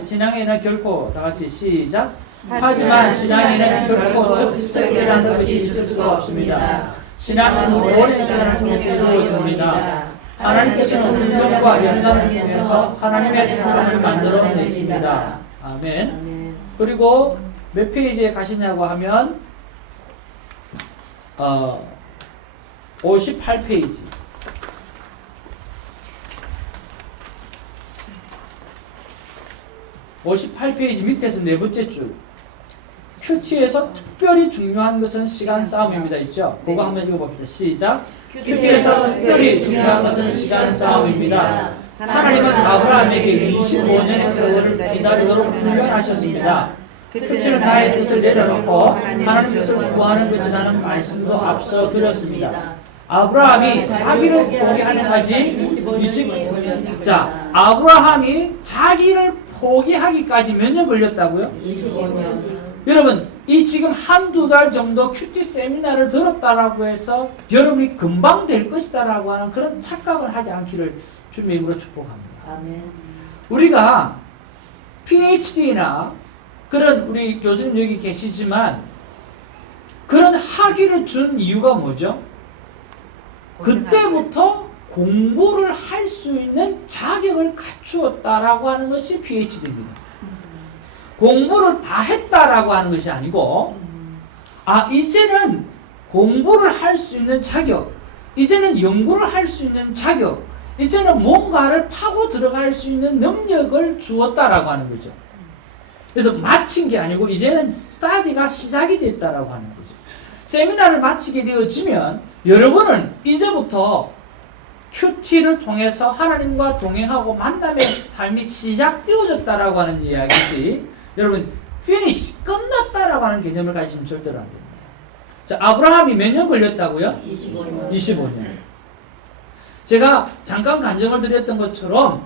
신앙에는 결코 다 같이 시작. 하지만 신앙에는 결코 적석이라는 것이 있을 수가 없습니다. 신앙은 오랜 시간을 통해서 이루어집니다. 하나님께서는 운명과 연단을 통해서 하나님의 사람을 만들어내십니다. 아멘. 그리고 몇 페이지에 가시냐고 하면 58페이지. 58페이지 밑에서 네 번째 줄. 큐티에서 특별히 중요한 것은 시간 싸움입니다. 있죠? 그거 한번 읽어봅시다. 시작. 큐티에서 특별히 중요한 것은 시간 싸움입니다. 하나님은 아브라함에게 25년의 세월을 기다리도록 훈련하셨습니다. 큐티는 나의 뜻을 내려놓고 하나님 뜻을 구하는 것이라는 말씀도 앞서 드렸습니다. 아브라함이 자기를 포기하기까지 25년. 자, 아브라함이 자기를 포기하기까지 몇 년 걸렸다고요? 25년. 여러분, 이 지금 한두 달 정도 큐티 세미나를 들었다라고 해서 여러분이 금방 될 것이다라고 하는 그런 착각을 하지 않기를 주님의 이름으로 축복합니다. 아멘. 우리가 PhD나 그런 우리 교수님 여기 계시지만 그런 학위를 준 이유가 뭐죠? 그때부터 공부를 할 수 있는 자격을 갖추었다라고 하는 것이 PhD입니다. 공부를 다 했다라고 하는 것이 아니고, 이제는 공부를 할 수 있는 자격, 이제는 연구를 할 수 있는 자격, 이제는 뭔가를 파고 들어갈 수 있는 능력을 주었다라고 하는 거죠. 그래서 마친 게 아니고 이제는 스터디가 시작이 됐다라고 하는 거죠. 세미나를 마치게 되어지면 여러분은 이제부터 큐티를 통해서 하나님과 동행하고 만남의 삶이 시작되어졌다라고 하는 이야기지. 여러분, finish, 끝났다라고 하는 개념을 가지시면 절대로 안 됩니다. 자, 아브라함이 몇 년 걸렸다고요? 25년. 제가 잠깐 간증을 드렸던 것처럼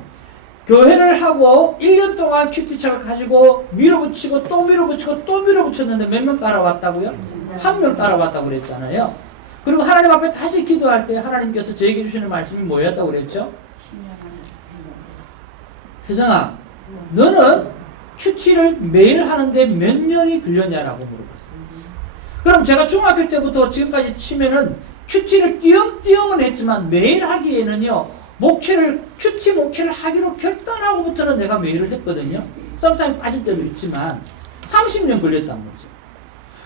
교회를 하고 1년 동안 큐티책을 가지고 밀어붙이고 또 밀어붙이고 또 밀어붙였는데 몇 명 따라왔다고요? 1명 따라왔다고 그랬잖아요. 그리고 하나님 앞에 다시 기도할 때 하나님께서 저에게 주시는 말씀이 뭐였다고 그랬죠? 혜정아, 너는 큐티를 매일 하는데 몇 년이 걸렸냐라고 물어봤어요. 그럼 제가 중학교 때부터 지금까지 치면은 큐티를 띄엄띄엄은 했지만 매일 하기에는요, 큐티 목회를 하기로 결단하고부터는 내가 매일을 했거든요. 썸타임 빠질 때도 있지만 30년 걸렸단 말이죠.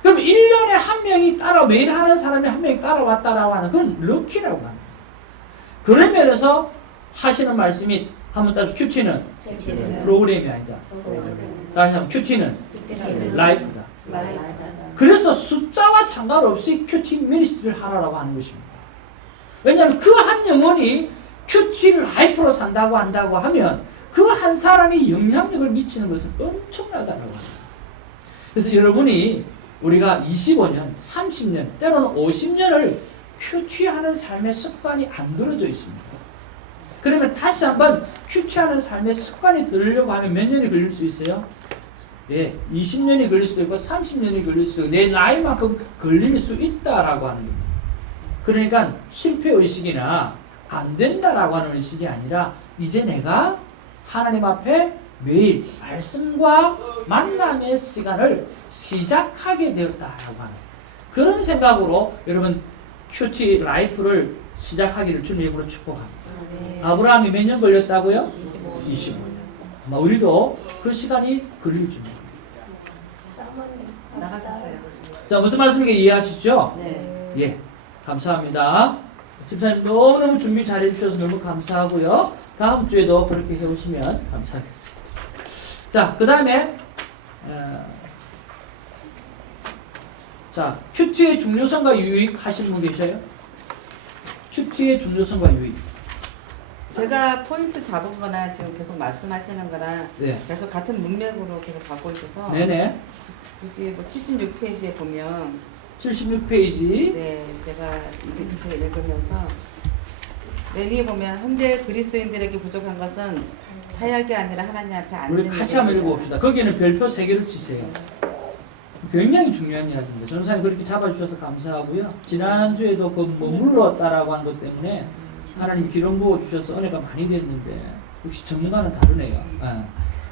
그럼 1년에 한 명이 매일 하는 사람이 한 명이 따라왔다라고 하는 그건 럭키라고 합니다. 그런 면에서 하시는 말씀이 한번 따져 큐티는 프로그램이 아니다. 다시 한번 큐티는 라이프다. 그래서 숫자와 상관없이 큐티 미니스트리를 하라고 하는 것입니다. 왜냐하면 그 한 영혼이 큐티를 라이프로 산다고 한다고 하면 그 한 사람이 영향력을 미치는 것은 엄청나다고 합니다. 그래서 여러분이 우리가 25년, 30년, 때로는 50년을 큐티하는 삶의 습관이 안 들어져 있습니다. 그러면 다시 한번 큐티하는 삶의 습관이 들으려고 하면 몇 년이 걸릴 수 있어요? 예, 20년이 걸릴 수도 있고 30년이 걸릴 수도 있고 내 나이만큼 걸릴 수 있다라고 하는 겁니다. 그러니까 실패의식이나 안 된다라고 하는 의식이 아니라 이제 내가 하나님 앞에 매일 말씀과 만남의 시간을 시작하게 되었다라고 하는 그런 생각으로 여러분 큐티 라이프를 시작하기를 주님의 이름으로 축복합니다. 아브라함이 몇 년 걸렸다고요? 25년. 아마 우리도 그 시간이 걸릴 줄. 나가셨어요. 자, 무슨 말씀인지 이해하시죠? 네. 예, 감사합니다. 집사님 너무너무 준비 잘해 주셔서 너무 감사하고요. 다음 주에도 그렇게 해오시면 감사하겠습니다. 자, 그 다음에 자, 큐티의 중요성과 유익 하시는 분 계셔요? 큐티의 중요성과 유익. 제가 포인트 잡은 거나 지금 계속 말씀하시는 거랑 네. 계속 같은 문맥으로 계속 가고 있어서 네네. 굳이 뭐 76페이지에 보면 76페이지. 네, 제가 읽으면서 맨 위에 보면 현대 그리스인들에게 부족한 것은 사역이 아니라 하나님 앞에 앉는 우리 같이 한번 읽어봅시다. 거기에는 별표 3개를 치세요. 굉장히 중요한 이야기입니다. 전사님 그렇게 잡아주셔서 감사하고요. 지난주에도 그 머물렀다라고 한 것 때문에 하나님 기름 부어주셔서 은혜가 많이 됐는데 역시 전문가는 다르네요.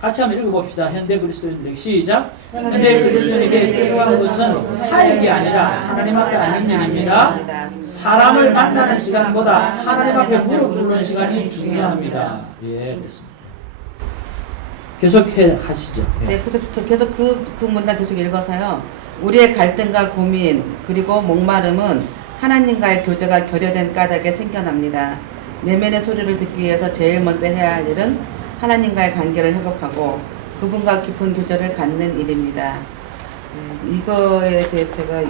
같이 한번 읽어봅시다. 현대 그리스도인들에게 시작. 현대 그리스도인에게 필요한 것은 사역이 아니라 하나님 앞에 앉는 일입니다. 사람을 만나는 시간보다 하나님 앞에 무릎 꿇는 시간이 중요합니다. 예, 됐습니다. 계속해 하시죠. 예. 네, 그래서 저 계속 그 문단 계속 읽어서요. 우리의 갈등과 고민 그리고 목마름은 하나님과의 교제가 결여된 까닭에 생겨납니다. 내면의 소리를 듣기 위해서 제일 먼저 해야 할 일은 하나님과의 관계를 회복하고 그분과 깊은 교제를 갖는 일입니다. 이거에 대해 제가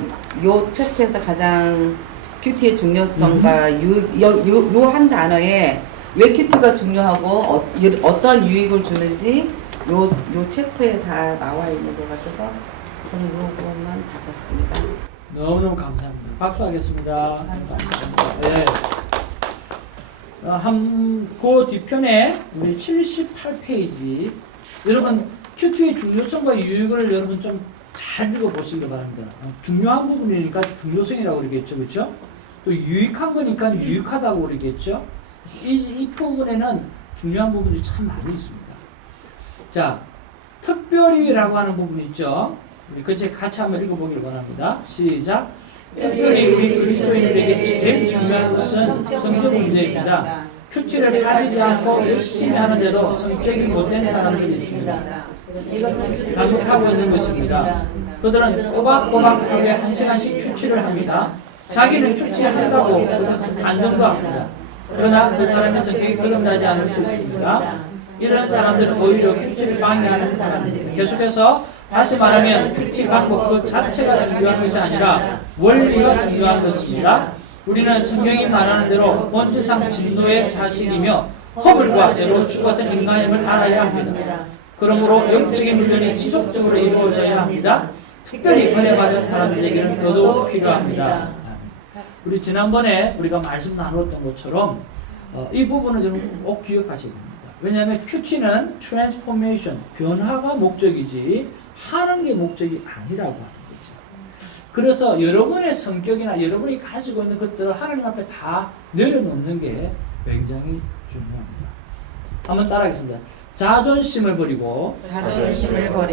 요 챕터에서 가장 큐티의 중요성과 요 한 단어에 왜 큐티가 중요하고 어떤 유익을 주는지 요 챕터에 다 나와 있는 것 같아서 저는 요것만 잡았습니다. 너무너무 감사합니다. 박수하겠습니다. 네. 그 뒤편에 우리 78페이지 여러분 큐티의 중요성과 유익을 여러분 좀 잘 읽어보시기 바랍니다. 중요한 부분이니까 중요성이라고 그러겠죠, 그렇죠? 또 유익한 거니까 유익하다고 그러겠죠. 이 부분에는 중요한 부분이 참 많이 있습니다. 자, 특별히라고 하는 부분이 있죠. 우리 그제 같이 한번 읽어보길 원합니다. 시작. 특별히 우리 그리스도인들에게 제일 중요한 것은 성격 문제입니다. 큐티를 빠지지 않고 열심히 하는데도 성격이 못된 사람들이 있습니다. 반복하고 있는 것입니다. 그들은 꼬박꼬박하게 1시간씩 큐티를 합니다. 자기는 큐티한다고 간증도 합니다. 그러나 그 사람의 성격이 거듭나지 않을 수 있습니다. 이런 사람들은 오히려 큐티를 방해하는 사람들입니다. 계속해서 다시 말하면 큐티 방법 그 자체가 중요한 것이 아니라 원리가 중요한 것입니다. 우리는 성경이 말하는 대로 본질상 진노의 자식이며 허물과 죄로 죽었던 인간임을 알아야 합니다. 그러므로 영적인 훈련이 지속적으로 이루어져야 합니다. 특별히 은혜 받은 사람들에게는 더더욱 필요합니다. 우리 지난번에 우리가 말씀 나누었던 것처럼 이 부분은 여러분 꼭 기억하셔야 됩니다. 왜냐하면 큐티는 트랜스포메이션, 변화가 목적이지 하는 게 목적이 아니라고 하는 거죠. 그래서 여러분의 성격이나 여러분이 가지고 있는 것들을 하나님 앞에 다 내려놓는 게 굉장히 중요합니다. 한번 따라하겠습니다. 자존심을 버리고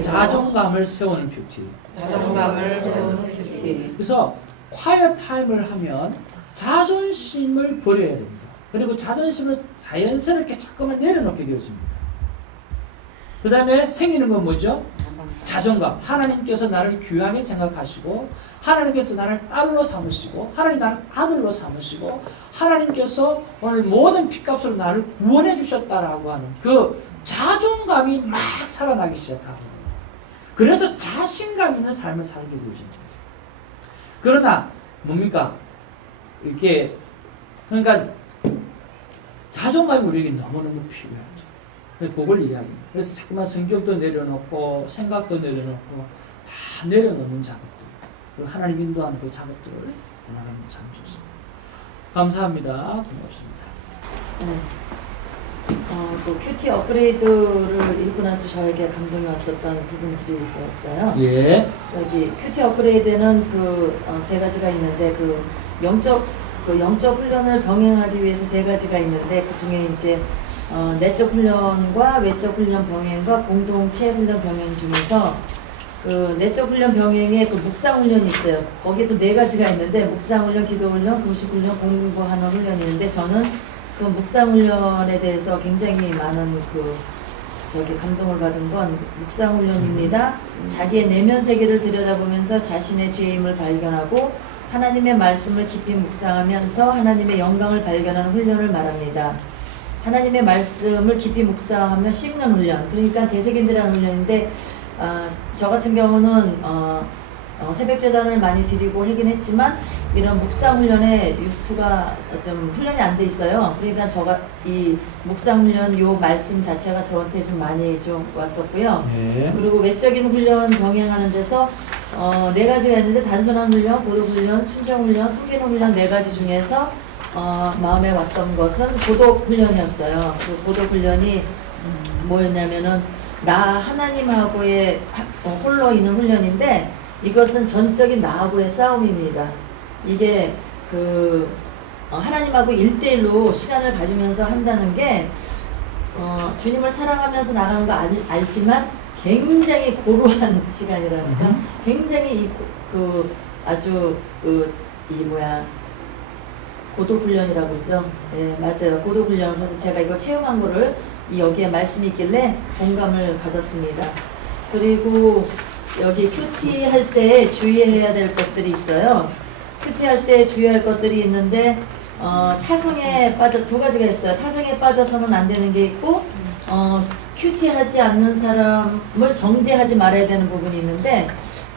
자존감을 세우는 큐티. 자존감을 세우는 큐티. 그래서 quiet 타임을 하면 자존심을 버려야 됩니다. 그리고 자존심을 자연스럽게 조금만 내려놓게 되어집니다. 그 다음에 생기는 건 뭐죠? 자존감. 하나님께서 나를 귀하게 생각하시고 하나님께서 나를 딸로 삼으시고 하나님 나를 아들로 삼으시고 하나님께서 오늘 모든 핏값으로 나를 구원해 주셨다라고 하는 그 자존감이 막 살아나기 시작하고 그래서 자신감 있는 삶을 살게 되어지는 거죠. 그러나 뭡니까? 이렇게 그러니까 자존감이 우리에게 너무너무 필요하죠. 그래서 그걸 이야기합니다. 그래서 자꾸만 성격도 내려놓고 생각도 내려놓고 다 내려놓는 작업들 그리고 하나님 인도하는 그 작업들을 하나님 참 좋습니다. 감사합니다. 고맙습니다. 그 큐티 업그레이드를 읽고 나서 저에게 감동이 왔었던 부분들이 있었어요. 예. 저기 큐티 업그레이드는 세 가지가 있는데 영적 훈련을 병행하기 위해서 세 가지가 있는데 그 중에 이제 내적 훈련과 외적 훈련 병행과 공동체 훈련 병행 중에서 그 내적 훈련 병행에 그 묵상 훈련이 있어요. 거기도 네 가지가 있는데 묵상 훈련, 기도 훈련, 금식 훈련, 공부하는 훈련이 있는데 저는 그 묵상 훈련에 대해서 굉장히 많은 감동을 받은 건 묵상 훈련입니다. 자기의 내면 세계를 들여다보면서 자신의 죄임을 발견하고 하나님의 말씀을 깊이 묵상하면서 하나님의 영광을 발견하는 훈련을 말합니다. 하나님의 말씀을 깊이 묵상하며 씹는 훈련, 그러니까 대세균이라는 훈련인데 저 같은 경우는 새벽재단을 많이 드리고 하긴 했지만 이런 묵상 훈련에 유스트가 좀 훈련이 안 돼 있어요. 그러니까 이 묵상 훈련 요 말씀 자체가 저한테 좀 많이 좀 왔었고요. 네. 그리고 외적인 훈련 병행하는 데서 네 가지가 있는데 단순한 훈련, 고독 훈련, 순종 훈련, 섬기는 훈련 네 가지 중에서 마음에 왔던 것은 고독 훈련이었어요. 그 고독 훈련이 뭐였냐면은 나 하나님하고의 홀로 있는 훈련인데 이것은 전적인 나하고의 싸움입니다. 이게 하나님하고 1대1로 시간을 가지면서 한다는 게 주님을 사랑하면서 나가는 거 알지만 굉장히 고루한 시간이라니까 굉장히 아주 고독 훈련이라고 그러죠. 네, 맞아요. 고독 훈련. 그래서 제가 이걸 체험한 거를 여기에 말씀이 있길래 공감을 가졌습니다. 그리고 여기 큐티 할 때 주의해야 될 것들이 있어요. 큐티 할 때 주의할 것들이 있는데 타성에 빠져 두 가지가 있어요. 타성에 빠져서는 안 되는 게 있고 큐티 하지 않는 사람을 정죄하지 말아야 되는 부분이 있는데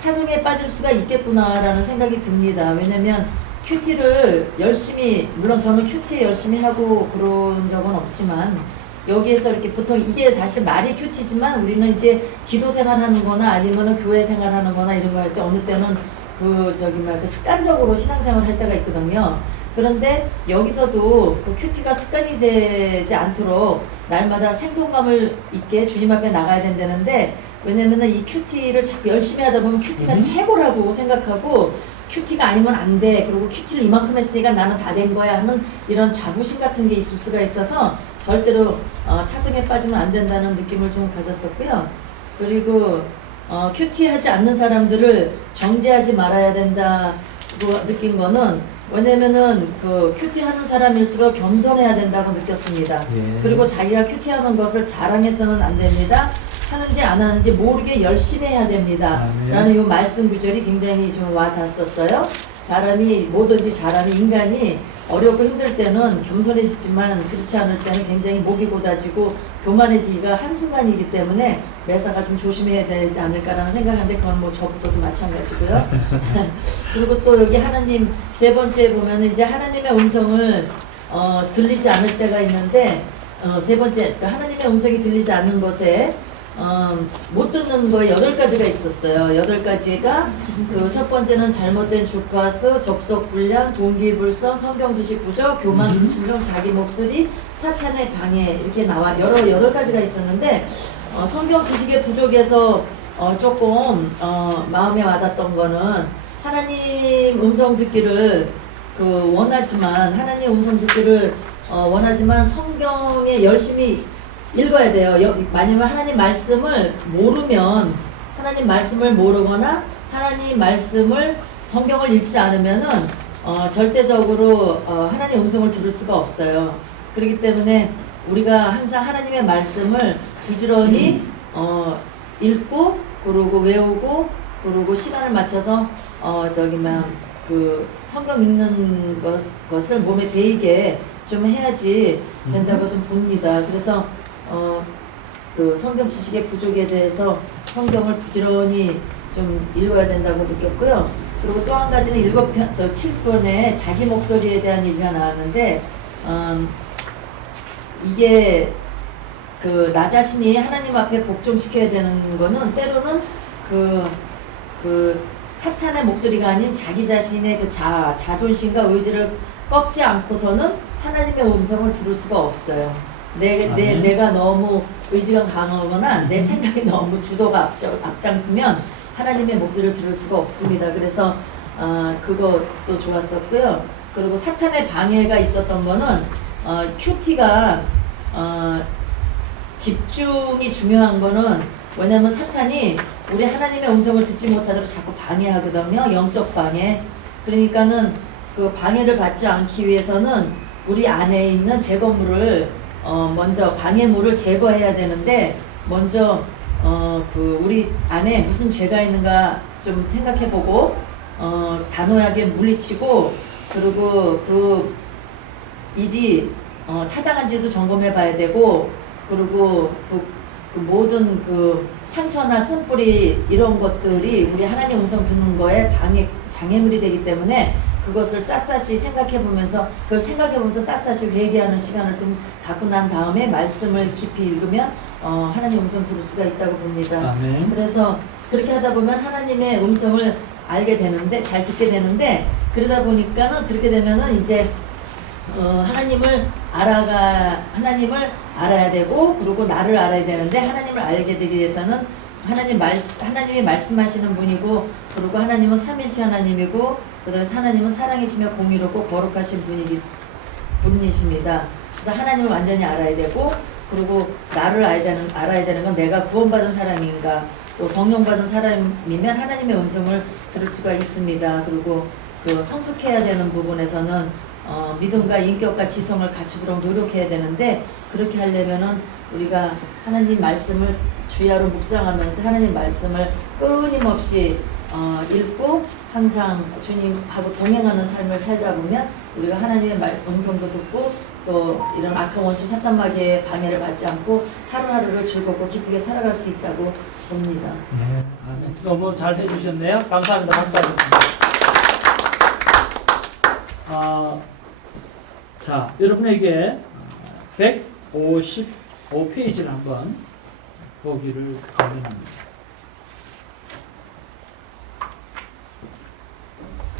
타성에 빠질 수가 있겠구나라는 생각이 듭니다. 왜냐면 큐티를 열심히 물론 저는 큐티 열심히 하고 그런 적은 없지만 여기에서 이렇게 보통 이게 사실 말이 큐티지만 우리는 이제 기도 생활하는 거나 아니면은 교회 생활하는 거나 이런 거 할 때 어느 때는 습관적으로 신앙생활 할 때가 있거든요. 그런데 여기서도 그 큐티가 습관이 되지 않도록 날마다 생동감을 있게 주님 앞에 나가야 된다는데 왜냐면은 이 큐티를 자꾸 열심히 하다 보면 큐티가 최고라고 생각하고 큐티가 아니면 안 돼. 그리고 큐티를 이만큼 했으니까 나는 다 된 거야 하는 이런 자부심 같은 게 있을 수가 있어서 절대로 타성에 빠지면 안 된다는 느낌을 좀 가졌었고요. 그리고 큐티 하지 않는 사람들을 정죄하지 말아야 된다고 느낀 거는 왜냐면은 큐티 하는 사람일수록 겸손해야 된다고 느꼈습니다. 예. 그리고 자기가 큐티 하는 것을 자랑해서는 안 됩니다. 하는지 안 하는지 모르게 열심히 해야 됩니다. 라는 이 말씀 구절이 굉장히 좀 와닿았었어요. 사람이 뭐든지 인간이 어렵고 힘들 때는 겸손해지지만 그렇지 않을 때는 굉장히 목이 고다지고 교만해지기가 한순간이기 때문에 매사가 좀 조심해야 되지 않을까라는 생각하는데 그건 뭐 저부터도 마찬가지고요. 그리고 또 여기 하나님 세 번째 보면 이제 하나님의 음성을 들리지 않을 때가 있는데 세 번째 하나님의 음성이 들리지 않는 것에 못 듣는 거 8가지가 있었어요. 8가지가 그 첫 번째는 잘못된 주가수, 접속 불량, 동기불성, 성경 지식 부족, 교만 불신종, 자기 목소리, 사탄의 방해 이렇게 나와 8가지가 있었는데 성경 지식의 부족에서 조금 마음에 와닿던 거는 하나님 음성 듣기를 하나님 음성 듣기를 원하지만 성경에 열심히 읽어야 돼요. 만약에 하나님 말씀을 모르거나 하나님 말씀을 성경을 읽지 않으면은 절대적으로 하나님 음성을 들을 수가 없어요. 그렇기 때문에 우리가 항상 하나님의 말씀을 부지런히 읽고 그러고 외우고 그러고 시간을 맞춰서 그 성경 읽는 것을 몸에 배이게 좀 해야지 된다고 좀 봅니다. 그래서 그 성경 지식의 부족에 대해서 성경을 부지런히 좀 읽어야 된다고 느꼈고요. 그리고 또 한 가지는 7편에 자기 목소리에 대한 얘기가 나왔는데 이게 나 자신이 하나님 앞에 복종시켜야 되는 거는 때로는 그 사탄의 목소리가 아닌 자기 자신의 그 자존심과 의지를 꺾지 않고서는 하나님의 음성을 들을 수가 없어요. 내가 너무 의지가 강하거나 내 생각이 너무 주도가 앞장서면 하나님의 목소리를 들을 수가 없습니다. 그래서 그것도 좋았었고요. 그리고 사탄의 방해가 있었던 거는 큐티가 집중이 중요한 거는 왜냐면 사탄이 우리 하나님의 음성을 듣지 못하도록 자꾸 방해하거든요. 영적 방해. 그러니까는 그 방해를 받지 않기 위해서는 우리 안에 있는 제거물을 먼저 방해물을 제거해야 되는데 먼저 우리 안에 무슨 죄가 있는가 좀 생각해보고 단호하게 물리치고 그리고 그 일이 타당한지도 점검해봐야 되고 그리고 그 모든 그 상처나 쓴뿌리 이런 것들이 우리 하나님 음성 듣는 거에 장애물이 되기 때문에 그것을 샅샅이 생각해보면서 샅샅이 회개하는 시간을 좀 갖고 난 다음에 말씀을 깊이 읽으면 하나님 음성 들을 수가 있다고 봅니다. 아멘. 그래서 그렇게 하다 보면 하나님의 음성을 알게 되는데 잘 듣게 되는데 그러다 보니까는 그렇게 되면은 이제 하나님을 알아야 되고 그리고 나를 알아야 되는데 하나님을 알게 되기 위해서는 하나님이 말씀하시는 분이고 그리고 하나님은 삼일체 하나님이고 그다음에 하나님은 사랑이시며 공의롭고 거룩하신 분이십니다. 그래서 하나님을 완전히 알아야 되고 그리고 나를 알아야 되는 건 내가 구원받은 사람인가 또 성령 받은 사람이면 하나님의 음성을 들을 수가 있습니다. 그리고 그 성숙해야 되는 부분에서는 믿음과 인격과 지성을 갖추도록 노력해야 되는데 그렇게 하려면은 우리가 하나님 말씀을 주야로 묵상하면서 하나님 말씀을 끊임없이 읽고 항상 주님하고 동행하는 삶을 살다 보면 우리가 하나님의 음성도 듣고 또 이런 악한 원수 사탄마귀의 방해를 받지 않고 하루하루를 즐겁고 기쁘게 살아갈 수 있다고 봅니다. 네, 너무 잘 해주셨네요. 감사합니다. 박수하겠습니다. 자, 여러분에게 155페이지를 한번 보기를 권합니다.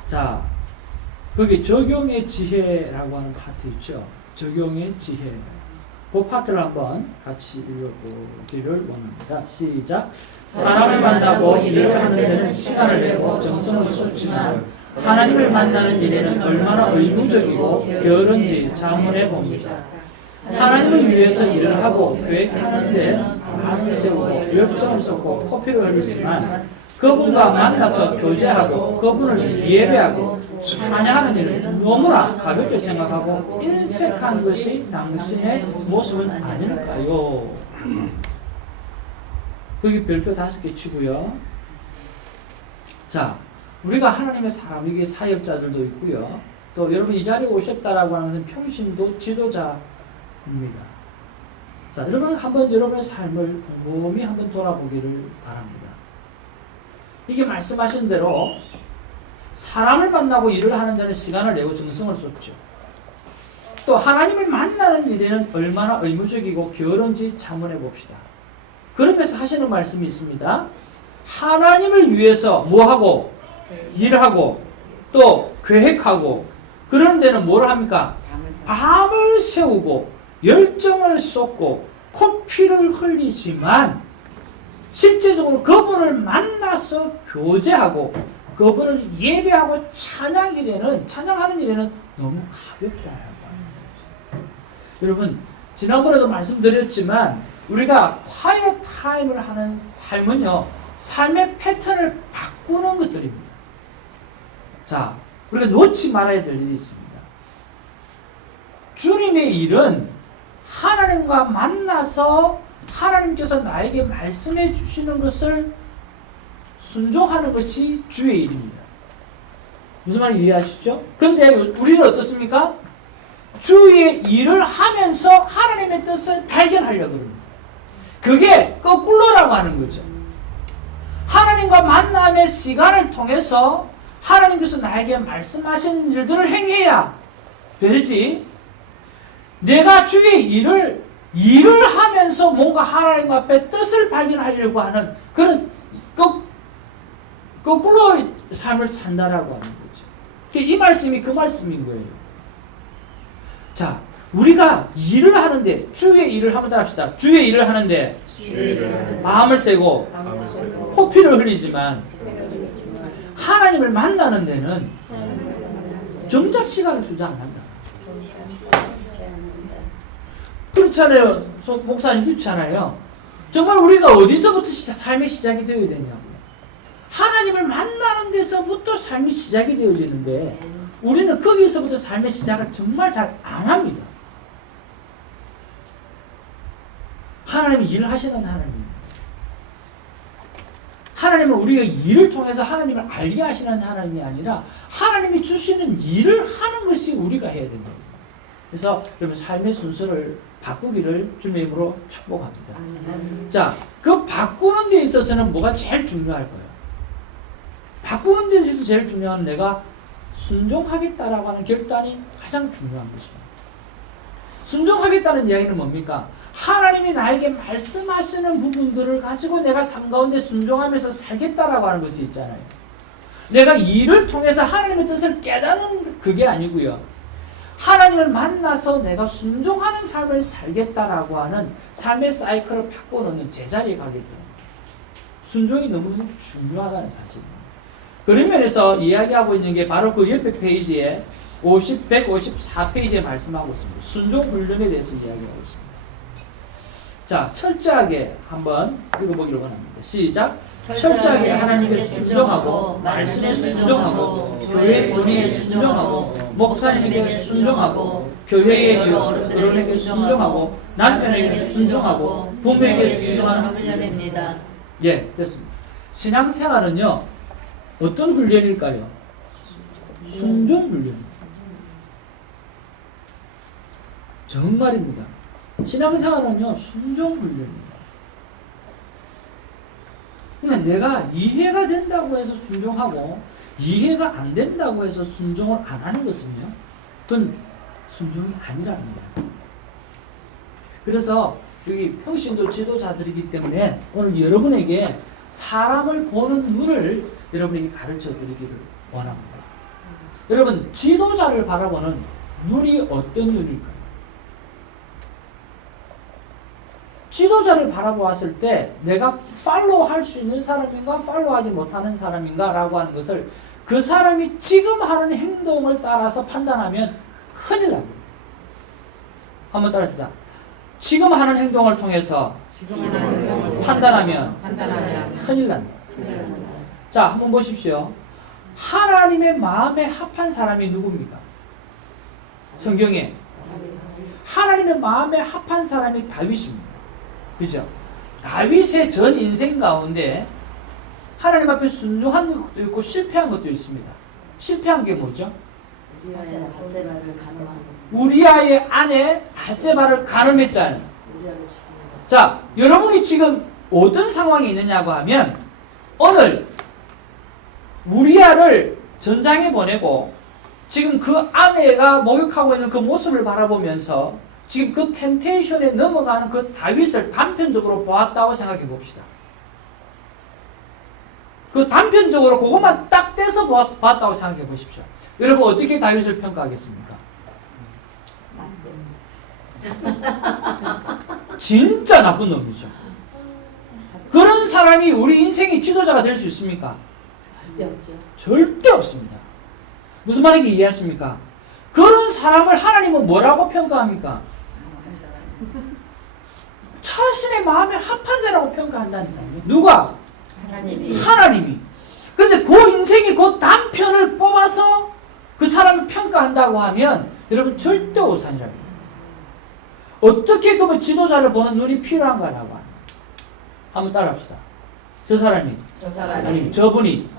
자, 거기 적용의 지혜라고 하는 파트 있죠. 적용의 지혜. 그 파트를 한번 같이 읽어보기를 원합니다. 시작. 사람을 만나고 일을 하는 데는 시간을 내고 정성을 쏟지만 하나님을 만나는 일에는 얼마나 의무적이고 게으른지 자문해 봅니다. 하나님을 위해서 일을 하고 계획하는 데는 반을 세우고 열정을 쏟고 코피를 흘리지만 그분과 만나서 교제하고 그분을 예배하고 찬양하는 일은 너무나 가볍게 생각하고 인색한 것이 당신의 모습은 아닐까요? 거기 별표 5개 치고요. 자, 우리가 하나님의 사람에게 사역자들도 있고요. 또 여러분 이 자리에 오셨다라고 하는 것은 평신도 지도자입니다. 자, 여러분 한번 여러분의 삶을 곰곰이 한번 돌아보기를 바랍니다. 이게 말씀하신 대로 사람을 만나고 일을 하는 데는 시간을 내고 정성을 쏟죠. 또 하나님을 만나는 일에는 얼마나 의무적이고 게으른지 자문해 봅시다. 그러면서 하시는 말씀이 있습니다. 하나님을 위해서 뭐하고 일하고 또 계획하고 그런 데는 뭘 합니까? 밤을 새우고 열정을 쏟고 코피를 흘리지만 실제적으로 그분을 만나서 교제하고 그분을 예배하고 찬양하는 일에는 너무 가볍다라고 하는 거죠. 여러분 지난번에도 말씀드렸지만 우리가 quiet time을 하는 삶은요 삶의 패턴을 바꾸는 것들입니다. 자, 우리가 놓지 말아야 될 일이 있습니다. 주님의 일은 하나님과 만나서 하나님께서 나에게 말씀해 주시는 것을 순종하는 것이 주의 일입니다. 무슨 말인지 이해하시죠? 근데 우리는 어떻습니까? 주의 일을 하면서 하나님의 뜻을 발견하려고 합니다. 그게 거꾸로라고 하는 거죠. 하나님과 만남의 시간을 통해서 하나님께서 나에게 말씀하시는 일들을 행해야 되지. 내가 주의 일을 하면서 뭔가 하나님 앞에 뜻을 발견하려고 하는 그런 거꾸로 삶을 산다라고 하는 거죠. 이 말씀이 그 말씀인 거예요. 자, 우리가 일을 하는데 주의 일을 한번 합시다. 주의 일을 하는데 마음을 새고 코피를 흘리지만 하나님을 만나는 데는 정작 시간을 주지 않는다. 그렇잖아요. 목사님 그렇잖아요. 정말 우리가 어디서부터 삶의 시작이 되어야 되냐고요. 하나님을 만나는 데서부터 삶이 시작이 되어지는데 우리는 거기서부터 삶의 시작을 정말 잘 안 합니다. 하나님은 일을 하시는 하나님입니다. 하나님은 우리가 일을 통해서 하나님을 알게 하시는 하나님이 아니라 하나님이 주시는 일을 하는 것이 우리가 해야 됩니다. 그래서 여러분 삶의 순서를 바꾸기를 주님의 이름으로 축복합니다. 자, 그 바꾸는 데 있어서는 뭐가 제일 중요할 거예요? 바꾸는 데 있어서 제일 중요한 내가 순종하겠다라고 하는 결단이 가장 중요한 것입니다. 순종하겠다는 이야기는 뭡니까? 하나님이 나에게 말씀하시는 부분들을 가지고 내가 삶 가운데 순종하면서 살겠다라고 하는 것이 있잖아요. 내가 일을 통해서 하나님의 뜻을 깨닫는 그게 아니고요. 하나님을 만나서 내가 순종하는 삶을 살겠다라고 하는 삶의 사이클을 바꿔놓는 제자리에 가겠다. 순종이 너무 중요하다는 사실입니다. 그런 면에서 이야기하고 있는 게 바로 그 옆에 페이지에 154페이지에 말씀하고 있습니다. 순종 훈련에 대해서 이야기하고 있습니다. 자, 철저하게 한번 읽어보기로 원합니다. 시작. 철저하게 하나님께 순종하고 말씀에 순종하고 교회의 권위에 순종하고 목사님에게 순종하고 교회의 어른에게 순종하고 남편에게 순종하고 부모에게 순종하는 훈련입니다. 예, 됐습니다. 신앙생활은요 어떤 훈련일까요? 순종 훈련. 정말입니다. 신앙생활은요 순종 훈련입니다. 그러니까 내가 이해가 된다고 해서 순종하고 이해가 안 된다고 해서 순종을 안 하는 것은요 그건 순종이 아니라는 거예요. 그래서 여기 평신도 지도자들이기 때문에 오늘 여러분에게 사람을 보는 눈을 여러분에게 가르쳐 드리기를 원합니다. 여러분 지도자를 바라보는 눈이 어떤 눈일까요? 지도자를 바라보았을 때 내가 팔로우 할 수 있는 사람인가 팔로우하지 못하는 사람인가 라고 하는 것을 그 사람이 지금 하는 행동을 따라서 판단하면 큰일 납니다. 한번 따라해보자. 지금 하는 행동을 통해서 판단하면 큰일 난다. 자, 한번 보십시오. 하나님의 마음에 합한 사람이 누굽니까? 성경에 하나님의 마음에 합한 사람이 다윗입니다. 그죠? 다윗의 전 인생 가운데 하나님 앞에 순종한 것도 있고 실패한 것도 있습니다. 실패한 게 뭐죠? 우리아의 아내 바세바를 간음했잖아요. 자, 여러분이 지금 어떤 상황이 있느냐고 하면 오늘 우리아를 전장에 보내고 지금 그 아내가 목욕하고 있는 그 모습을 바라보면서 지금 그 템테이션에 넘어가는 그 다윗을 단편적으로 보았다고 생각해 봅시다. 그 단편적으로 그것만 딱 떼서 봤다고 생각해 보십시오. 여러분 어떻게 다윗을 평가하겠습니까? 진짜 나쁜 놈이죠. 그런 사람이 우리 인생의 지도자가 될 수 있습니까? 절대 없죠. 절대 없습니다. 무슨 말인지 이해하십니까? 그런 사람을 하나님은 뭐라고 평가합니까? 자신의 마음에 합한 자라고 평가한다니까요. 누가? 하나님이. 그런데 그 인생이 그 단편을 뽑아서 그 사람을 평가한다고 하면 여러분 절대 오산이라고 해요. 어떻게 그러면 지도자를 보는 눈이 필요한가라고 합니다. 한번 따라합시다. 저 사람이 아니 저분이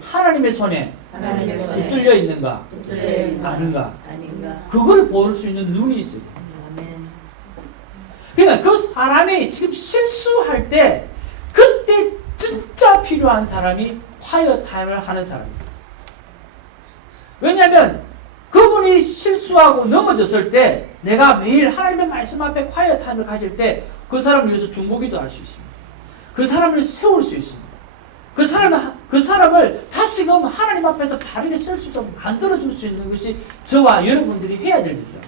하나님의 손에 붙들려 있는가 아닌가 그걸 볼 수 있는 눈이 있어요. 그러니까 그 사람이 지금 실수할 때 그때 진짜 필요한 사람이 quiet time을 하는 사람입니다. 왜냐하면 그분이 실수하고 넘어졌을 때 내가 매일 하나님의 말씀 앞에 quiet time을 가질 때 그 사람을 위해서 중보기도 할 수 있습니다. 그 사람을 세울 수 있습니다. 그 사람을 다시금 하나님 앞에서 바르게 쓸 수 있도록 만들어줄 수 있는 것이 저와 여러분들이 해야 될 일이죠.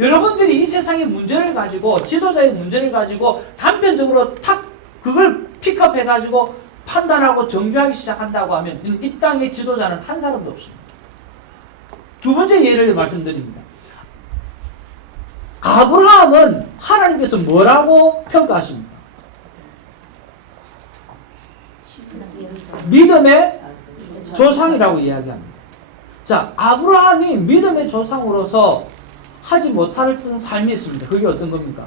여러분들이 이 세상의 문제를 가지고 지도자의 문제를 가지고 단편적으로 탁 그걸 픽업해가지고 판단하고 정죄하기 시작한다고 하면 이 땅의 지도자는 한 사람도 없습니다. 두 번째 예를 말씀드립니다. 아브라함은 하나님께서 뭐라고 평가하십니까? 믿음의 조상이라고 이야기합니다. 자, 아브라함이 믿음의 조상으로서 하지 못할 삶이 있습니다. 그게 어떤 겁니까?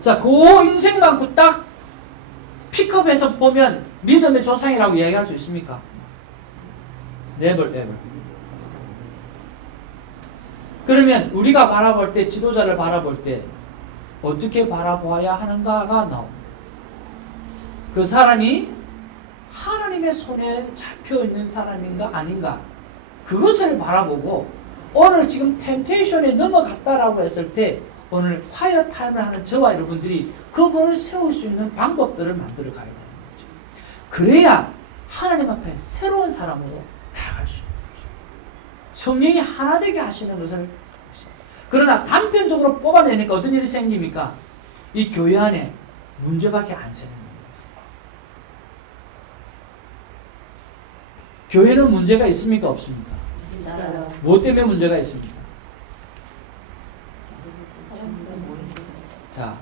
자, 그 인생만큼 딱 픽업해서 보면 믿음의 조상이라고 이야기할 수 있습니까? Never ever. 그러면 우리가 바라볼 때, 지도자를 바라볼 때 어떻게 바라보아야 하는가가 나옵니다. 그 사람이 하나님의 손에 잡혀있는 사람인가 아닌가 그것을 바라보고 오늘 지금 템테이션에 넘어갔다라고 했을 때 오늘 quiet time을 하는 저와 여러분들이 그분을 세울 수 있는 방법들을 만들어 가야 되는 거죠. 그래야 하나님 앞에 새로운 사람으로 나아갈 수 있는 거죠. 성령이 하나 되게 하시는 것을 그러나 단편적으로 뽑아내니까 어떤 일이 생깁니까? 이 교회 안에 문제밖에 안 생깁니다. 교회는 문제가 있습니까? 없습니까? 있어요. 뭐 때문에 문제가 있습니까? 자,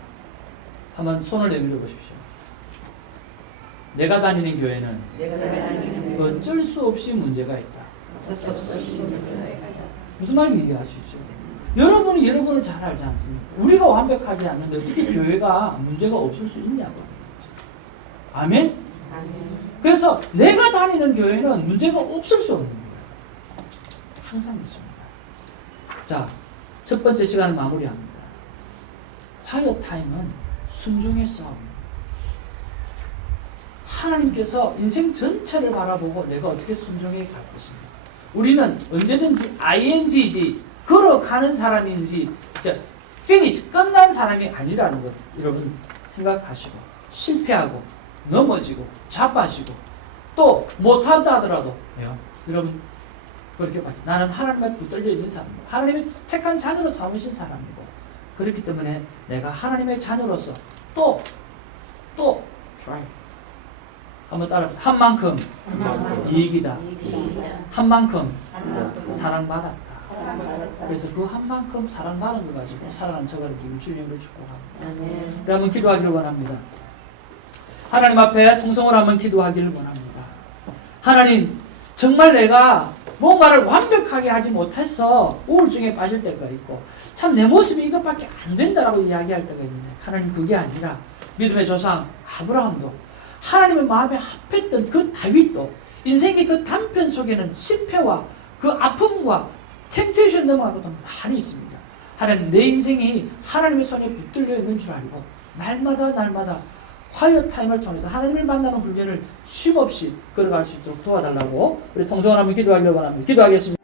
한번 손을 내밀어 보십시오. 내가 다니는 교회는 어쩔 수 없이 문제가 있다. 무슨 말인지 이해하시죠? 여러분이 여러분을 잘 알지 않습니까? 우리가 완벽하지 않는데 어떻게 교회가 문제가 없을 수 있냐고. 아멘? 그래서 내가 다니는 교회는 문제가 없을 수 없는 거예요. 항상 있습니다. 자, 첫 번째 시간을 마무리합니다. quiet time은 순종의 싸움입니다. 하나님께서 인생 전체를 바라보고 내가 어떻게 순종해 갈 것인가. 우리는 언제든지 ing이지 걸어가는 사람인지 finish 끝난 사람이 아니라는 것 여러분 생각하시고 실패하고 넘어지고 자빠지고 또 못한다 하더라도 여러분 그렇게 봐요. 나는 하나님께 붙들려 있는 사람이고 하나님의 택한 자녀로 삼으신 사람이고 그렇기 때문에 내가 하나님의 자녀로서 또 try 한번 따라합시다. 한 만큼 이익이다. 한 만큼 사랑받았다. 그래서 그 한 만큼 사랑받은 거 가지고 살아가는 저가 이렇게 주님을 축복합니다. 한번 기도하기를 원합니다. 하나님 앞에 통성을 한번 기도하기를 원합니다. 하나님, 정말 내가 뭔가를 완벽하게 하지 못해서 우울증에 빠질 때가 있고 참 내 모습이 이것밖에 안 된다라고 이야기할 때가 있는데 하나님 그게 아니라 믿음의 조상 아브라함도 하나님의 마음에 합했던 그 다윗도 인생의 그 단편 속에는 실패와 그 아픔과 템테이션 넘어간 것도 많이 있습니다. 하나님 내 인생이 하나님의 손에 붙들려 있는 줄 알고 날마다 quiet 타임을 통해서 하나님을 만나는 훈련을 쉼없이 걸어갈 수 있도록 도와달라고 우리 통성을 한번 기도하기를 원합니다. 기도하겠습니다.